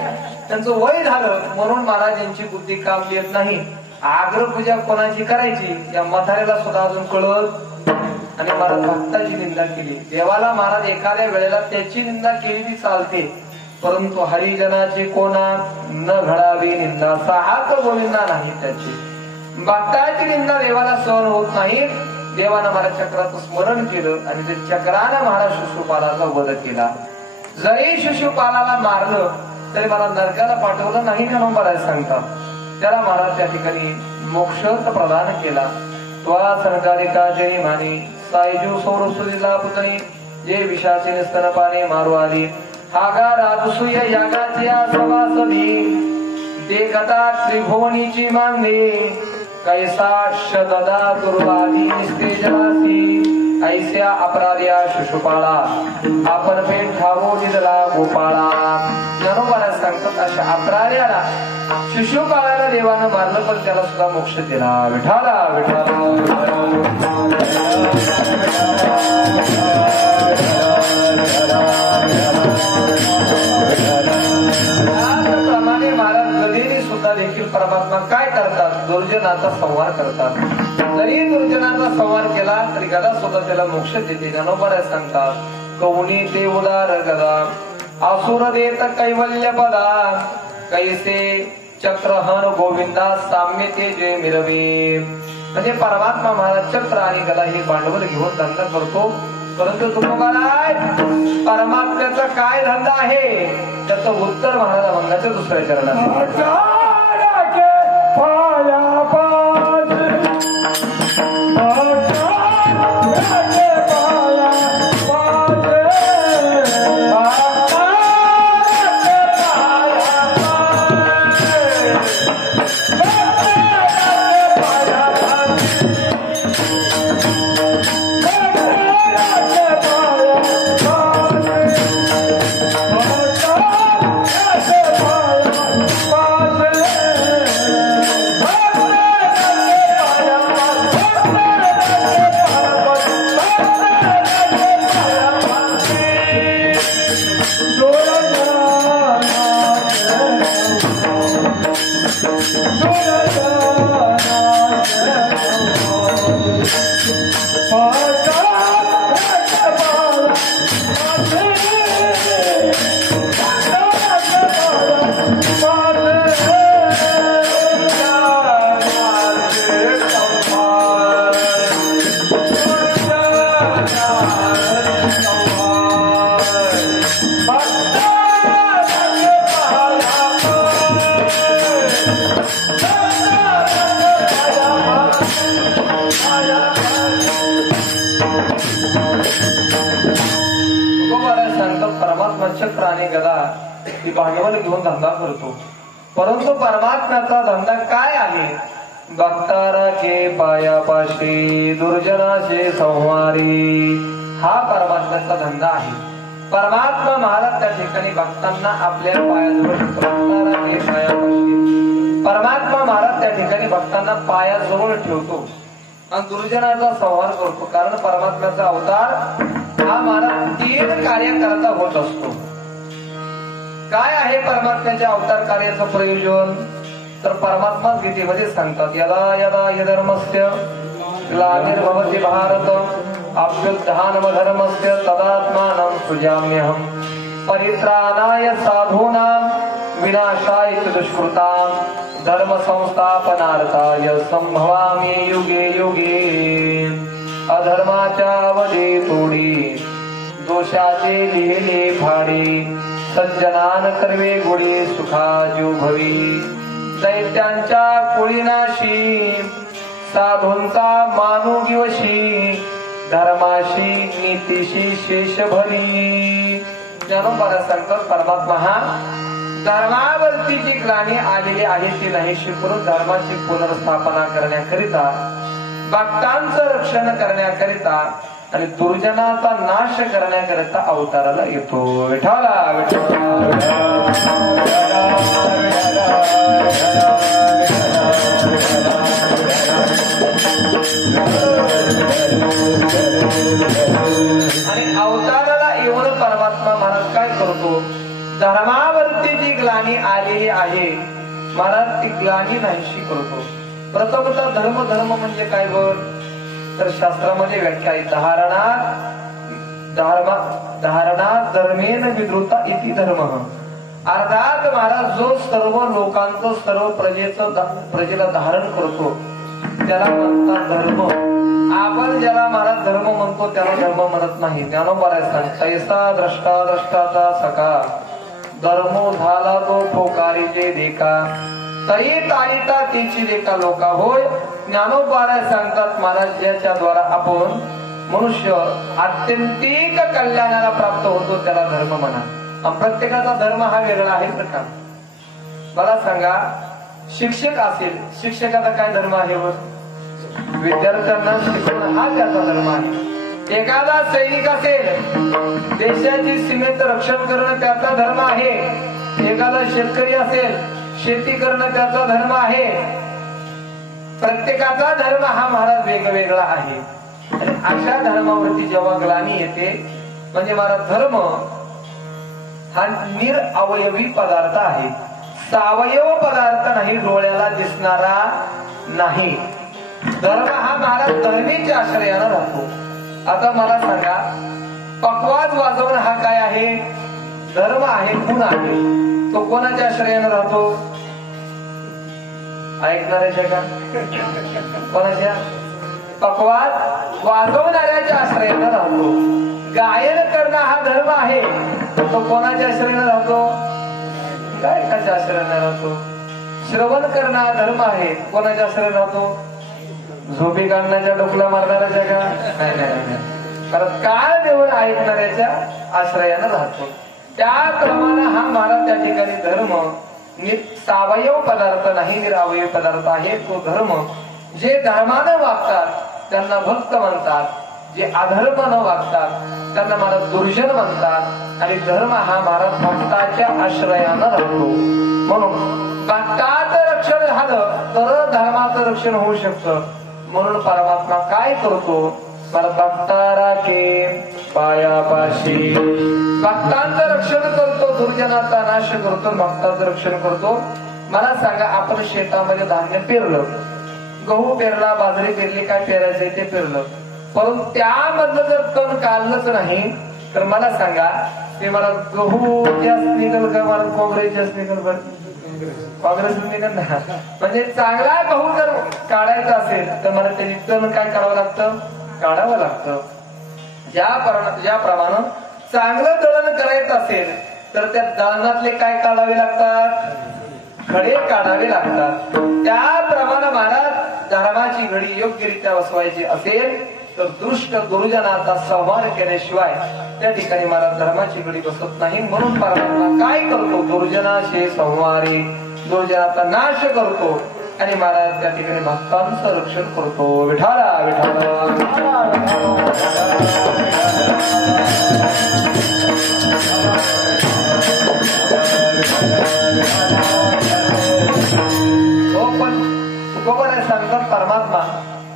त्यांचं वय झालं म्हणून महाराज यांची बुद्धी काम देत नाही. आग्रपूजा कोणाची करायची या म्हाताऱ्याला सुद्धा अजून कळत. आणि महाराज भक्ताची निंदा केली. देवाला महाराज एखाद्या वेळेला त्याची निंदा केली ती चालते, परंतु हरिजनाची कोणा न घडावी निंदा, हाच बोलिंदा नाही त्याची. भक्ताची निंदा देवाला सहन होत नाही. देवानं महाराज चक्राचं स्मरण केलं आणि ते चक्रानं महाराज शिशुपालाचा वध केला. जरी शिशुपालाला मारलं तरी मला नरकाला पाठवलं नाही म्हणून महाराज सांगतात. त्याला महाराज त्या ठिकाणी मोक्ष प्रदान केला. त्वा संकारिका जय मानी सायजू सौरसुदिला पुतणी जे विषाचे स्तनपाने मारू आली. हागा राजसूय यागाची सवासदी देखता त्रिभुवनीची मांदे कैसा शददा दुर्वादी निस्ते जलासी ऐस्या अपराध्या शिशुपाळा आपण पेट ठावो दिदला गोपाळा. जनोबाला सांगतात अशा अपराध्याला शिशुपाळाला देवानं मारलं पण त्याला सुद्धा मोक्ष दिला. विठाला विठाला त्याप्रमाणे महाराज गदेने सुद्धा देखील परमात्मा काय करतात, दुर्जनाचा संहार करतात. जरी दुर्जनाचा संहार केला तरी गदा सुद्धा त्याला मोक्ष देते. जनोबरा सांगतात कवणी ते उदार गदा असुर देत कैवल्य पदा कैसे चक्रहन गोविंदा साम्य ते जय मिरवे. म्हणजे परमात्मा महाराज चक्र आणि गदा हे भांडवल घेऊन धंदा करतो, परंतु तुम्हाला परमात्म्याचा काय धंदा आहे त्याचं उत्तर महाराज मंगाच्या दुसऱ्या चरणात. चक्र आणि गदा ही भांडवल घेऊन धंदा करतो, परंतु परमात्म्याचा धंदा काय आहे. भक्ताराचे पायापाशी दुर्जनाचे संहारी हा परमात्म्याचा धंदा आहे. परमात्मा महाराज त्या ठिकाणी भक्तांना आपल्या पायाजवळ परमात्मा महाराज त्या ठिकाणी भक्तांना पायाजवळ ठेवतो आणि दुर्जनाचा संहार करतो. कारण परमात्म्याचा अवतार हा महाराज 3 कार्य करता होत असतो. काय आहे परमात्म्याच्या अवतार कार्याचं प्रयोजन तर परमात्मा गीतेमध्ये सांगतात यदा यदा यधर्मस्य ग्लानिर्भवति भारत अभ्युत्थानमधर्मस्य तदात्मानं सृजाम्यहं परित्राणाय साधूनां विनाशाय च दुष्कृतां धर्म संस्थापनार्थाय संभवामि युगे युगे. अधर्माच्या अवधी तोडी दोषाचे लिहिले फाडी सज्जनान कर्वे गुढी सुखाजू भवी. दैत्यांच्या कुळीनाशी साधूंचा मानू गिवशी धर्माशी नीतीशी शेष भरी. ज्ञानोबाला सांगतात परमात्मा हा धर्मावरती जी ग्लानी आलेली आहे ती नाहीशी करून धर्माची पुनर्स्थापना करण्याकरिता, भक्तांचं रक्षण करण्याकरिता आणि दुर्जनाचा नाश करण्याकरिता अवताराला येतो. विठाला आणि अवताराला येऊन परमात्मा महाराज काय करतो, धर्मावरती जी ग्लानी आलेली आहे महाराज ती ग्लानी नाहीशी करतो. प्रथमतः धर्म धर्म म्हणजे काय बर तर शास्त्रामध्ये व्याख्या आहे, धारणा धर्मेन विद्रुता इति धर्म. अर्थात महाराज जो सर्व लोकांचं सर्व प्रजेला धारण करतो त्याला म्हणतात धर्म. आपण ज्याला महाराज धर्म म्हणतो त्याला धर्म म्हणत नाही. ज्ञानोबा सांगता तैसा द्रष्टा द्रष्टाचा सखा धर्मो झाला तो पोकारी जे देखा तई तालिता तिची देखा लोका होय. ज्ञानोबा सांगतात महाराज ज्याच्या द्वारा आपण मनुष्य आत्यंतिक कल्याणाला प्राप्त होतो त्याला धर्म म्हणा. प्रत्येकाचा धर्म हा वेगळा आहे प्रकार. मला सांगा, शिक्षक असेल, शिक्षकाचा काय धर्म आहे वर विद्यार्थ्यांना शिकवणं हा त्याचा धर्म आहे. एखादा सैनिक असेल, देशाची सीमेचं रक्षण करणं त्याचा धर्म आहे. एखादा शेतकरी असेल, शेती करणं त्याचा धर्म आहे. प्रत्येकाचा धर्म हा महाराज वेगवेगळा आहे. आणि अशा धर्मावरती जेव्हा ग्लानी येते म्हणजे महाराज धर्म हा निरअवयवी पदार्थ आहे, सावयव पदार्थ नाही, डोळ्याला दिसणारा नाही. धर्म हा महाराज धर्मीच्या आश्रयानं राहतो. आता मला सांगा, पकवाज वाजवणं हा काय आहे, धर्म आहे, गुण आहे. तो कोणाच्या आश्रयानं राहतो, ऐकणाऱ्याच्या का कोणाच्या, पकवाज वाजवणाऱ्याच्या आश्रयानं राहतो. गायन करणं हा धर्म आहे, तो कोणाच्या आश्रयानं राहतो, गायकाच्या आश्रयानं राहतो. श्रवण करणं हा धर्म आहे, कोणाच्या आश्रयानं राहतो, झोपी काढण्याच्या डोकला मारणाऱ्याच्या का नाही. कारण काळ देऊन ऐकणाऱ्याच्या आश्रयानं राहतो. त्याप्रमाणे हा महाराज त्या ठिकाणी धर्म सावयव पदार्थ नाही, निरावयव पदार्थ आहे. तो धर्म जे धर्मानं वागतात त्यांना भक्त म्हणतात, जे अधर्मानं वागतात त्यांना महाराज दुर्जन म्हणतात. आणि धर्म हा महाराज भक्ताच्या आश्रयानं राहतो. म्हणून भक्ताचं रक्षण झालं तर धर्माचं रक्षण होऊ शकतं. म्हणून परमात्मा काय करतो, भक्तारा के पायापाशी भक्तांचं रक्षण करतो, दुर्जनाचा नाश करतो, भक्तांचं रक्षण करतो. मला सांगा, आपण शेतामध्ये धान्य पेरलं, गहू पेरला, बाजरी पेरली, काय पेरायचंय ते पेरलं, परंतु त्यामधलं जर तण काढलंच नाही तर मला सांगा ते मला गहू जास्त निघल का, मला काँग्रेस जास्त निघल, काँग्रेस निघल ना. म्हणजे चांगला गहू जर काढायचा असेल तर मला त्याची तण काय करावं लागतं, काढावं लागतं. ज्याप्रमाणे चांगलं दळण करायचं असेल तर त्या दळणातले काय काढावे लागतात, खडे काढावे लागतात. त्याप्रमाणे महाराज धर्माची घडी योग्यरित्या बसवायची असेल तर दृष्ट गुरुजनाचा संवाद केल्याशिवाय त्या ठिकाणी महाराज धर्माची घडी बसत नाही. म्हणून परमात्मा काय करतो, दुर्जनाशी संवारी दुर्जनाचा नाश करतो आणि महाराज त्या ठिकाणी भक्तांचं रक्षण करतो. विठाला विठाला हो. पण तुकोबाने सांगतात परमात्मा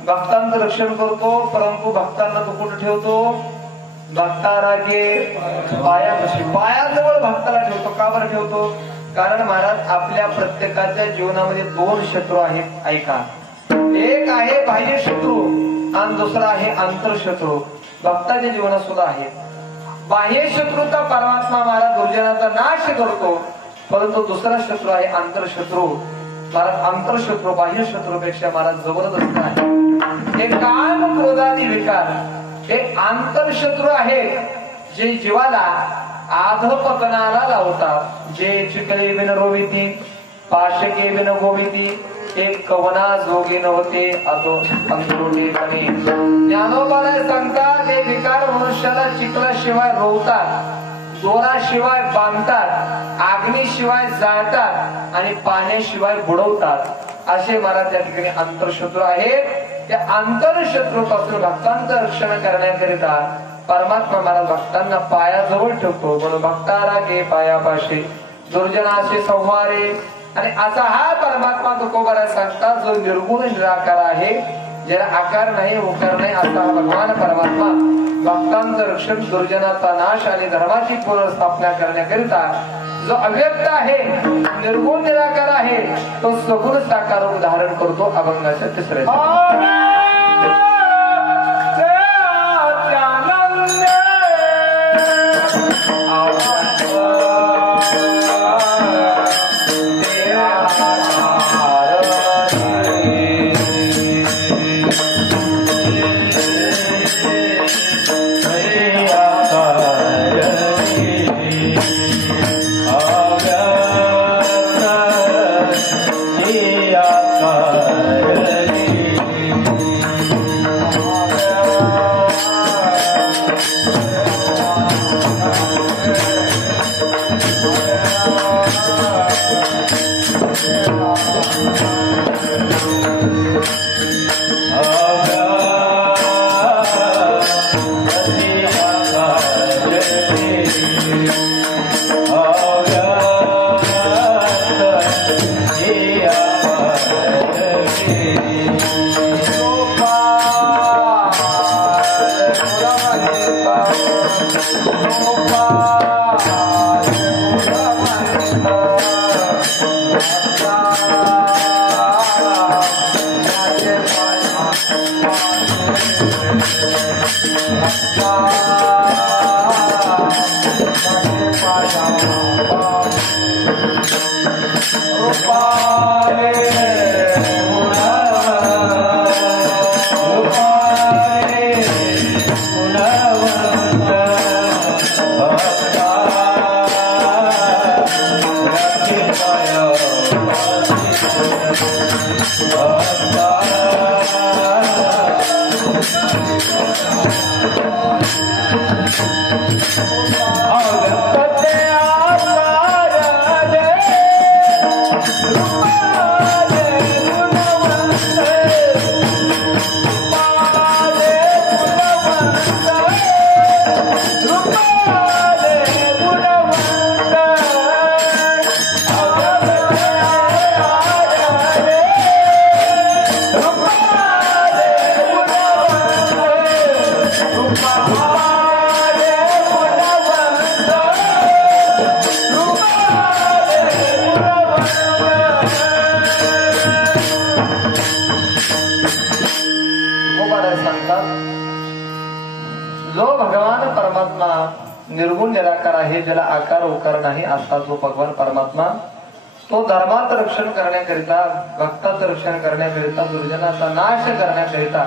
भक्तांचं रक्षण करतो, परंतु भक्तांना तो कुठं ठेवतो, भक्तारागे पायापाशी, पायाजवळ भक्ताला ठेवतो. का बरं ठेवतो, कारण महाराज आपल्या प्रत्येकाच्या जीवनामध्ये दोन शत्रू आहेत. ऐका, एक आहे बाह्य शत्रू आणि दुसरा आहे अंतरशत्रू. भक्ताच्या जीवनात सुद्धा आहे. बाह्य शत्रूचा परमात्मा महाराज दुर्जनाचा नाश करतो, परंतु दुसरा शत्रू आहे अंतरशत्रू. महाराज अंतरशत्रू बाह्य शत्रूपेक्षा महाराज जबरदस्त आहे. हे काम क्रोधादी विकार हे आंतरशत्रू आहेत, जे जीवाला आधपतनाला लावतात. जे चिकले बिन रोविती पाशके बिन गोविती एक कवना जोगी नव्हते अतो अंतरुणीपणे. ज्ञानोबाला सांगतात हे विकार मनुष्याला चिखलाशिवाय रोवतात. दोराशिवाय बांधतात, आग्नीशिवाय जाळतात आणि पाण्याशिवाय बुडवतात असे महाराज त्या ठिकाणी अंतरशत्रू आहेत. त्या अंतरशत्रूपासून भक्तांचं रक्षण करण्याकरिता परमात्मा महाराज भक्तांना पायाजवळ ठेवतो. म्हणून भक्ताला घे पायापाशी दुर्जनाशी संहारे. आणि असा हा परमात्मा तुकोबाला सांगतात जो निर्गुण निराकार आहे, ज्याला आकार नाही उकार नाही असा हा भगवान परमात्मा भक्तांचं रक्षण, दुर्जनाचा नाश आणि धर्माची पुनर्स्थापना करण्याकरिता जो अव्यक्त आहे, निर्गुण निराकार आहे, तो सगुण साकार धारण करतो. अभंगाच्या तिसऱ्या निर्गुण निराकार आहे, ज्याला आकार उकार नाही असा जो भगवान परमात्मा, तो धर्माचं रक्षण करण्याकरिता, भक्ताचं रक्षण करण्याकरिता, दुर्जनाचा नाश करण्याकरिता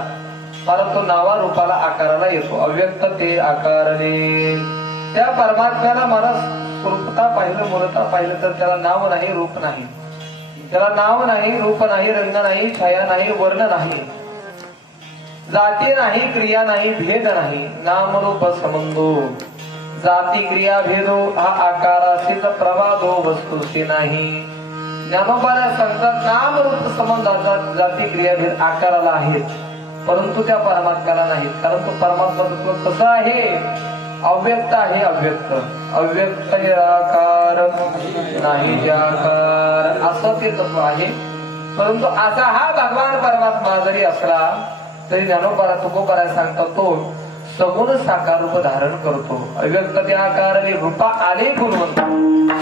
मला तो नावा रूपाला आकाराला येतो. अव्यक्त ते आकारले. त्या परमात्म्याला मला स्वरूपता पाहिलं, मूलता पाहिलं तर त्याला नाव नाही, रूप नाही. त्याला नाव नाही, रूप नाही, रंग नाही, छाया नाही, वर्ण नाही, जाती नाही, क्रिया नाही, भेद नाही. नाम रूप संबंधो जाती क्रिया भेदो हा आकाराशीच प्रवादो वस्तूशी नाही. ज्ञानोबाला सांगतात नाम रूप संबंधाचा जाती क्रिया भेद आकाराला आहे, परंतु त्या परमात्म्याला नाही. कारण तो परमात्मा तत्व कसं आहे? अव्यक्त आहे. अव्यक्त अव्यक्त निराकार नाही निराकार असं ते तत्व आहे. परंतु असा हा भगवान परमात्मा जरी असला तरी ज्ञानोबाला तुकोबाला सांगतात तो सगुण साकार रूप धारण करतो. अव्यक्त ते आकार रूपा आले गुणवंत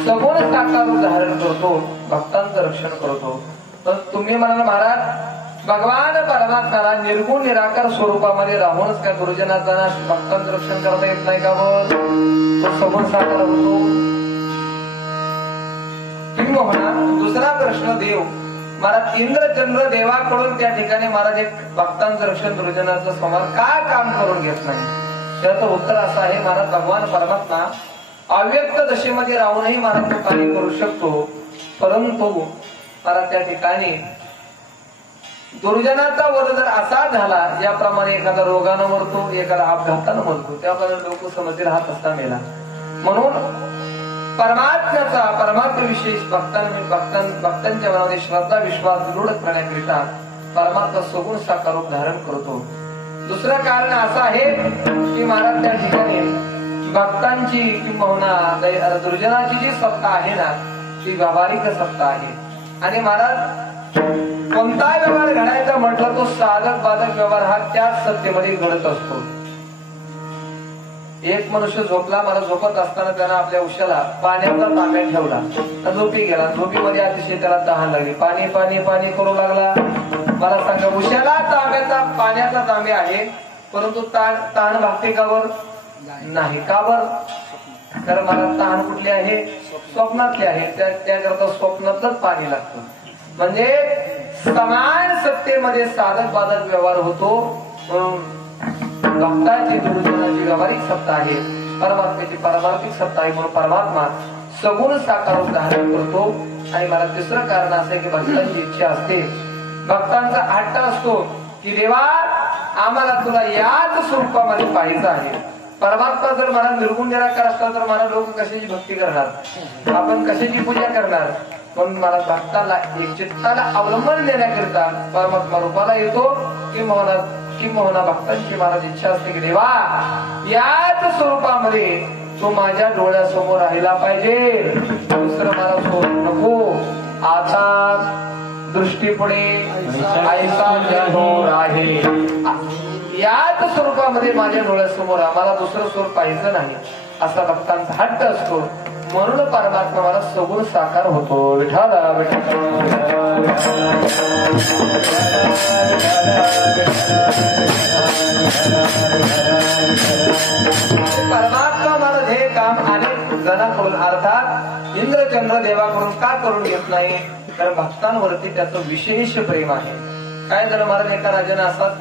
सगुण साकार रूप धारण करतो, भक्तांचं रक्षण करतो. तर तुम्ही म्हणाल महाराज भगवान परमात्म्याला निर्गुण निराकार स्वरूपामध्ये राहूनच काय गुरुजनाचा नाश, भक्तांचं रक्षण करता येत नाही का? तो सगुण साकार होतो. किंवा म्हणा दुसरा प्रश्न देव महाराज इंद्रचंद्र देवाकडून त्या ठिकाणी महाराज एक भक्तांचं रक्षण दुर्जनाचं संवाद का काम करून घेत नाही? त्याचं उत्तर असं आहे महाराज भगवान परमात्मा अव्यक्त दशेमध्ये राहूनही महाराज तो कार्य करू शकतो. परंतु महाराज त्या ठिकाणी दुर्जनाचा वध जर असा झाला ज्याप्रमाणे एखादा रोगानं मरतो, एखादा अपघातानं मरतो, त्याप्रमाणे लोक समजतील हा तसा मेला. म्हणून परमात्म्याविषयी भक्तांच्या मनामध्ये श्रद्धा विश्वास दृढ करण्याकरिता परमात्मा सगुण साकार रूप धारण करतो. दुसरं कारण असं आहे की महाराज त्या ठिकाणी भक्तांची किंबहुना दुर्जनाची जी सत्ता आहे ना ती व्यावहारिक सत्ता आहे. आणि महाराज कोणता व्यवहार घडायचा म्हटलं तो साधक बाधक व्यवहार हा त्याच सत्तेमध्ये घडत असतो. एक मनुष्य झोपला, मला झोपत असताना त्यानं आपल्या उशाला पाण्याचा तांब्या ठेवला, झोपी गेला. झोपीमध्ये अतिशय त्याला तहान लागली, पाणी पाणी पाणी करू लागला. मला सांगा, उशाला पाण्याचा तांब्या आहे परंतु तहान भागते का बर? नाही. का बर? तर मला तहान कुठली आहे? स्वप्नातली आहे. त्याकरता स्वप्नातच पाणी लागतं. म्हणजे समान सत्तेमध्ये साधक बाधक व्यवहार होतो. भक्ताची दुर्जनाची व्यावहारिक सत्ता आहे, परमात्म्याची पारमार्थिक सत्ता आहे. म्हणून परमात्मा सगुण साकार धारण करतो. आणि मला तिसरं कारण असं आहे की भक्तांची इच्छा असते, भक्तांचा हट्ट असतो की देवा आम्हाला तुला याच स्वरूपामध्ये पाहायचं आहे. परमात्मा जर मला निर्गुण निराकार असला तर मला लोक कशाची भक्ती करणार, आपण कशाची पूजा करणार. म्हणून मला भक्ताला एक चित्ताला अवलंबन देण्याकरिता परमात्मा रूपाला येतो. किंबहुना भक्तांची महाराज इच्छा असते की देवा याच स्वरूपामध्ये तो माझ्या डोळ्यासमोर राहिला पाहिजे, दुसरं मला सोड नको. आता दृष्टीपुढे ऐसा जोर आहे, याच स्वरूपामध्ये माझ्या डोळ्यासमोर आम्हाला दुसरं स्वरूप पाहिजे नाही असा भक्तांचा हट्ट असतो. म्हणून परमात्मा मला सगुण साकार होतो. विठाला परमात्मा मला हे काम अनेक जणांकडून अर्थात इंद्रचंद्र देवाकडून का करून घेत नाही, तर भक्तांवरती त्याचं विशेष प्रेम आहे. काय झालं महाराज, एका राजाने असाच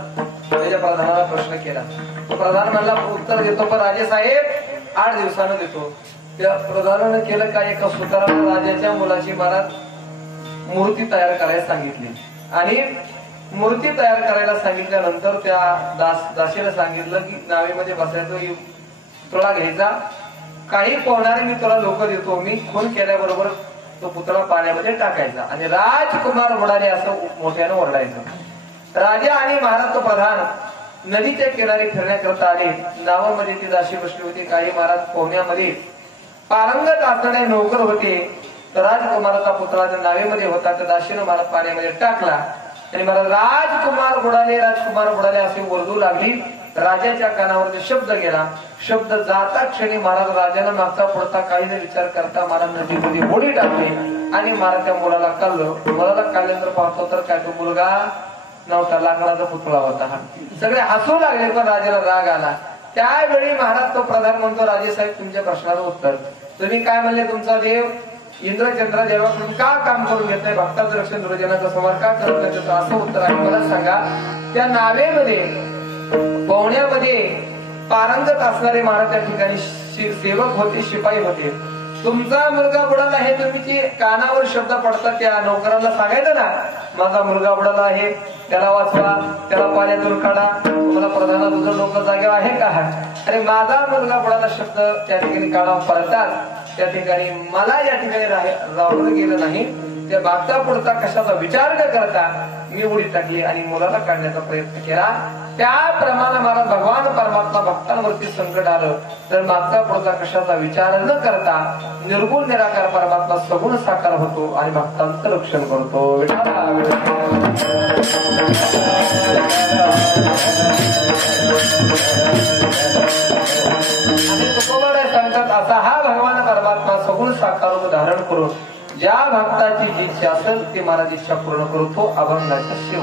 त्याच्या प्रधानाला प्रश्न केला. तो प्रधान म्हणला उत्तर देतो पण राजे साहेब 8 दिवसानं देतो. त्या प्रधानानं केलं काय, एका सुताराला राजाच्या मुलाची महाराज मूर्ती तयार करायला सांगितली. आणि मूर्ती तयार करायला सांगितल्यानंतर त्या दासीला सांगितलं की नावेमध्ये बसायचं, तुला घ्यायचा, काही पोहणारे मी तुला लोक देतो, मी खून केल्याबरोबर तो पुतळा पाण्यामध्ये टाकायचा आणि राजकुमार बुडाले असं मोठ्यानं ओरडायचं. राजा आणि महाराज तो प्रधान नदीच्या किनारी फिरण्याकरता आले. नावामध्ये ती दासी बसली होती. काही महाराज पोहण्यामध्ये पारंगत असणारे नोकर होते. तर राजकुमाराचा पुतळा त्या नावेमध्ये होता. त्या दासीनं महाराज पाण्यामध्ये टाकला आणि महाराज राजकुमार बुडाले असे ओरडू लागली. राजाच्या कानावर शब्द गेला. शब्द जाता क्षणी महाराज राजानं मागचा पुढचा काही न विचार करता महाराज नदीमध्ये होडी टाकली आणि महाराज त्या मुलाला काढलं. मुलाला काढल्यानंतर पाहतो तर काय तो मुलगा नव्हता, लाकडाचा पुतळा होता. सगळे हसू लागले पण राजाला राग आला. त्यावेळी महाराज तो प्रधान म्हणतो, राजे साहेब तुमच्या प्रश्नाचं उत्तर, तुम्ही काय म्हणले तुमचा देव इंद्रचंद्र देवाकडून का काम करून घेत नाही, भक्ताचं रक्षण दुर्जनाचा संहार का करून घेत, असं उत्तर आहे. मला सांगा, त्या नावेमध्ये पोहण्यामध्ये पारंगत असणारे महाराज त्या ठिकाणी सेवक होते, शिपाई होते. तुमचा मुलगा बुडाला आहे, तुम्ही कानावर शब्द पडतात त्या नोकरांना सांगायचं ना, माझा मुलगा बुडाला आहे, त्याला वाचवा, त्याला पाण्यातून काढा. तुम्हाला प्रधाना तुझं लोक जागेवर आहे का? अरे माझा मुलगा बुडाला शब्द त्या ठिकाणी काढा पडतात. त्या ठिकाणी मला या ठिकाणी राहून गेलं नाही. त्या मागचा पुढचा कशाचा विचार न करता मी उडी टाकली आणि मुलाला काढण्याचा प्रयत्न केला. त्याप्रमाणे मला भगवान परमात्मा भक्तांवरती संकट आलं तर मागचा पुढचा कशाचा विचार न करता निर्गुण निराकार परमात्मा सगुण साकार होतो आणि भक्तांचं रक्षण करतो. आणि तुकोबाराय सांगतात, असा हा भगवान परमात्मा सगुण साकार रूप धारण करून ज्या भक्ताची जी इच्छा असेल ती महाराज इच्छा पूर्ण करतो. अभंगाच्या शिव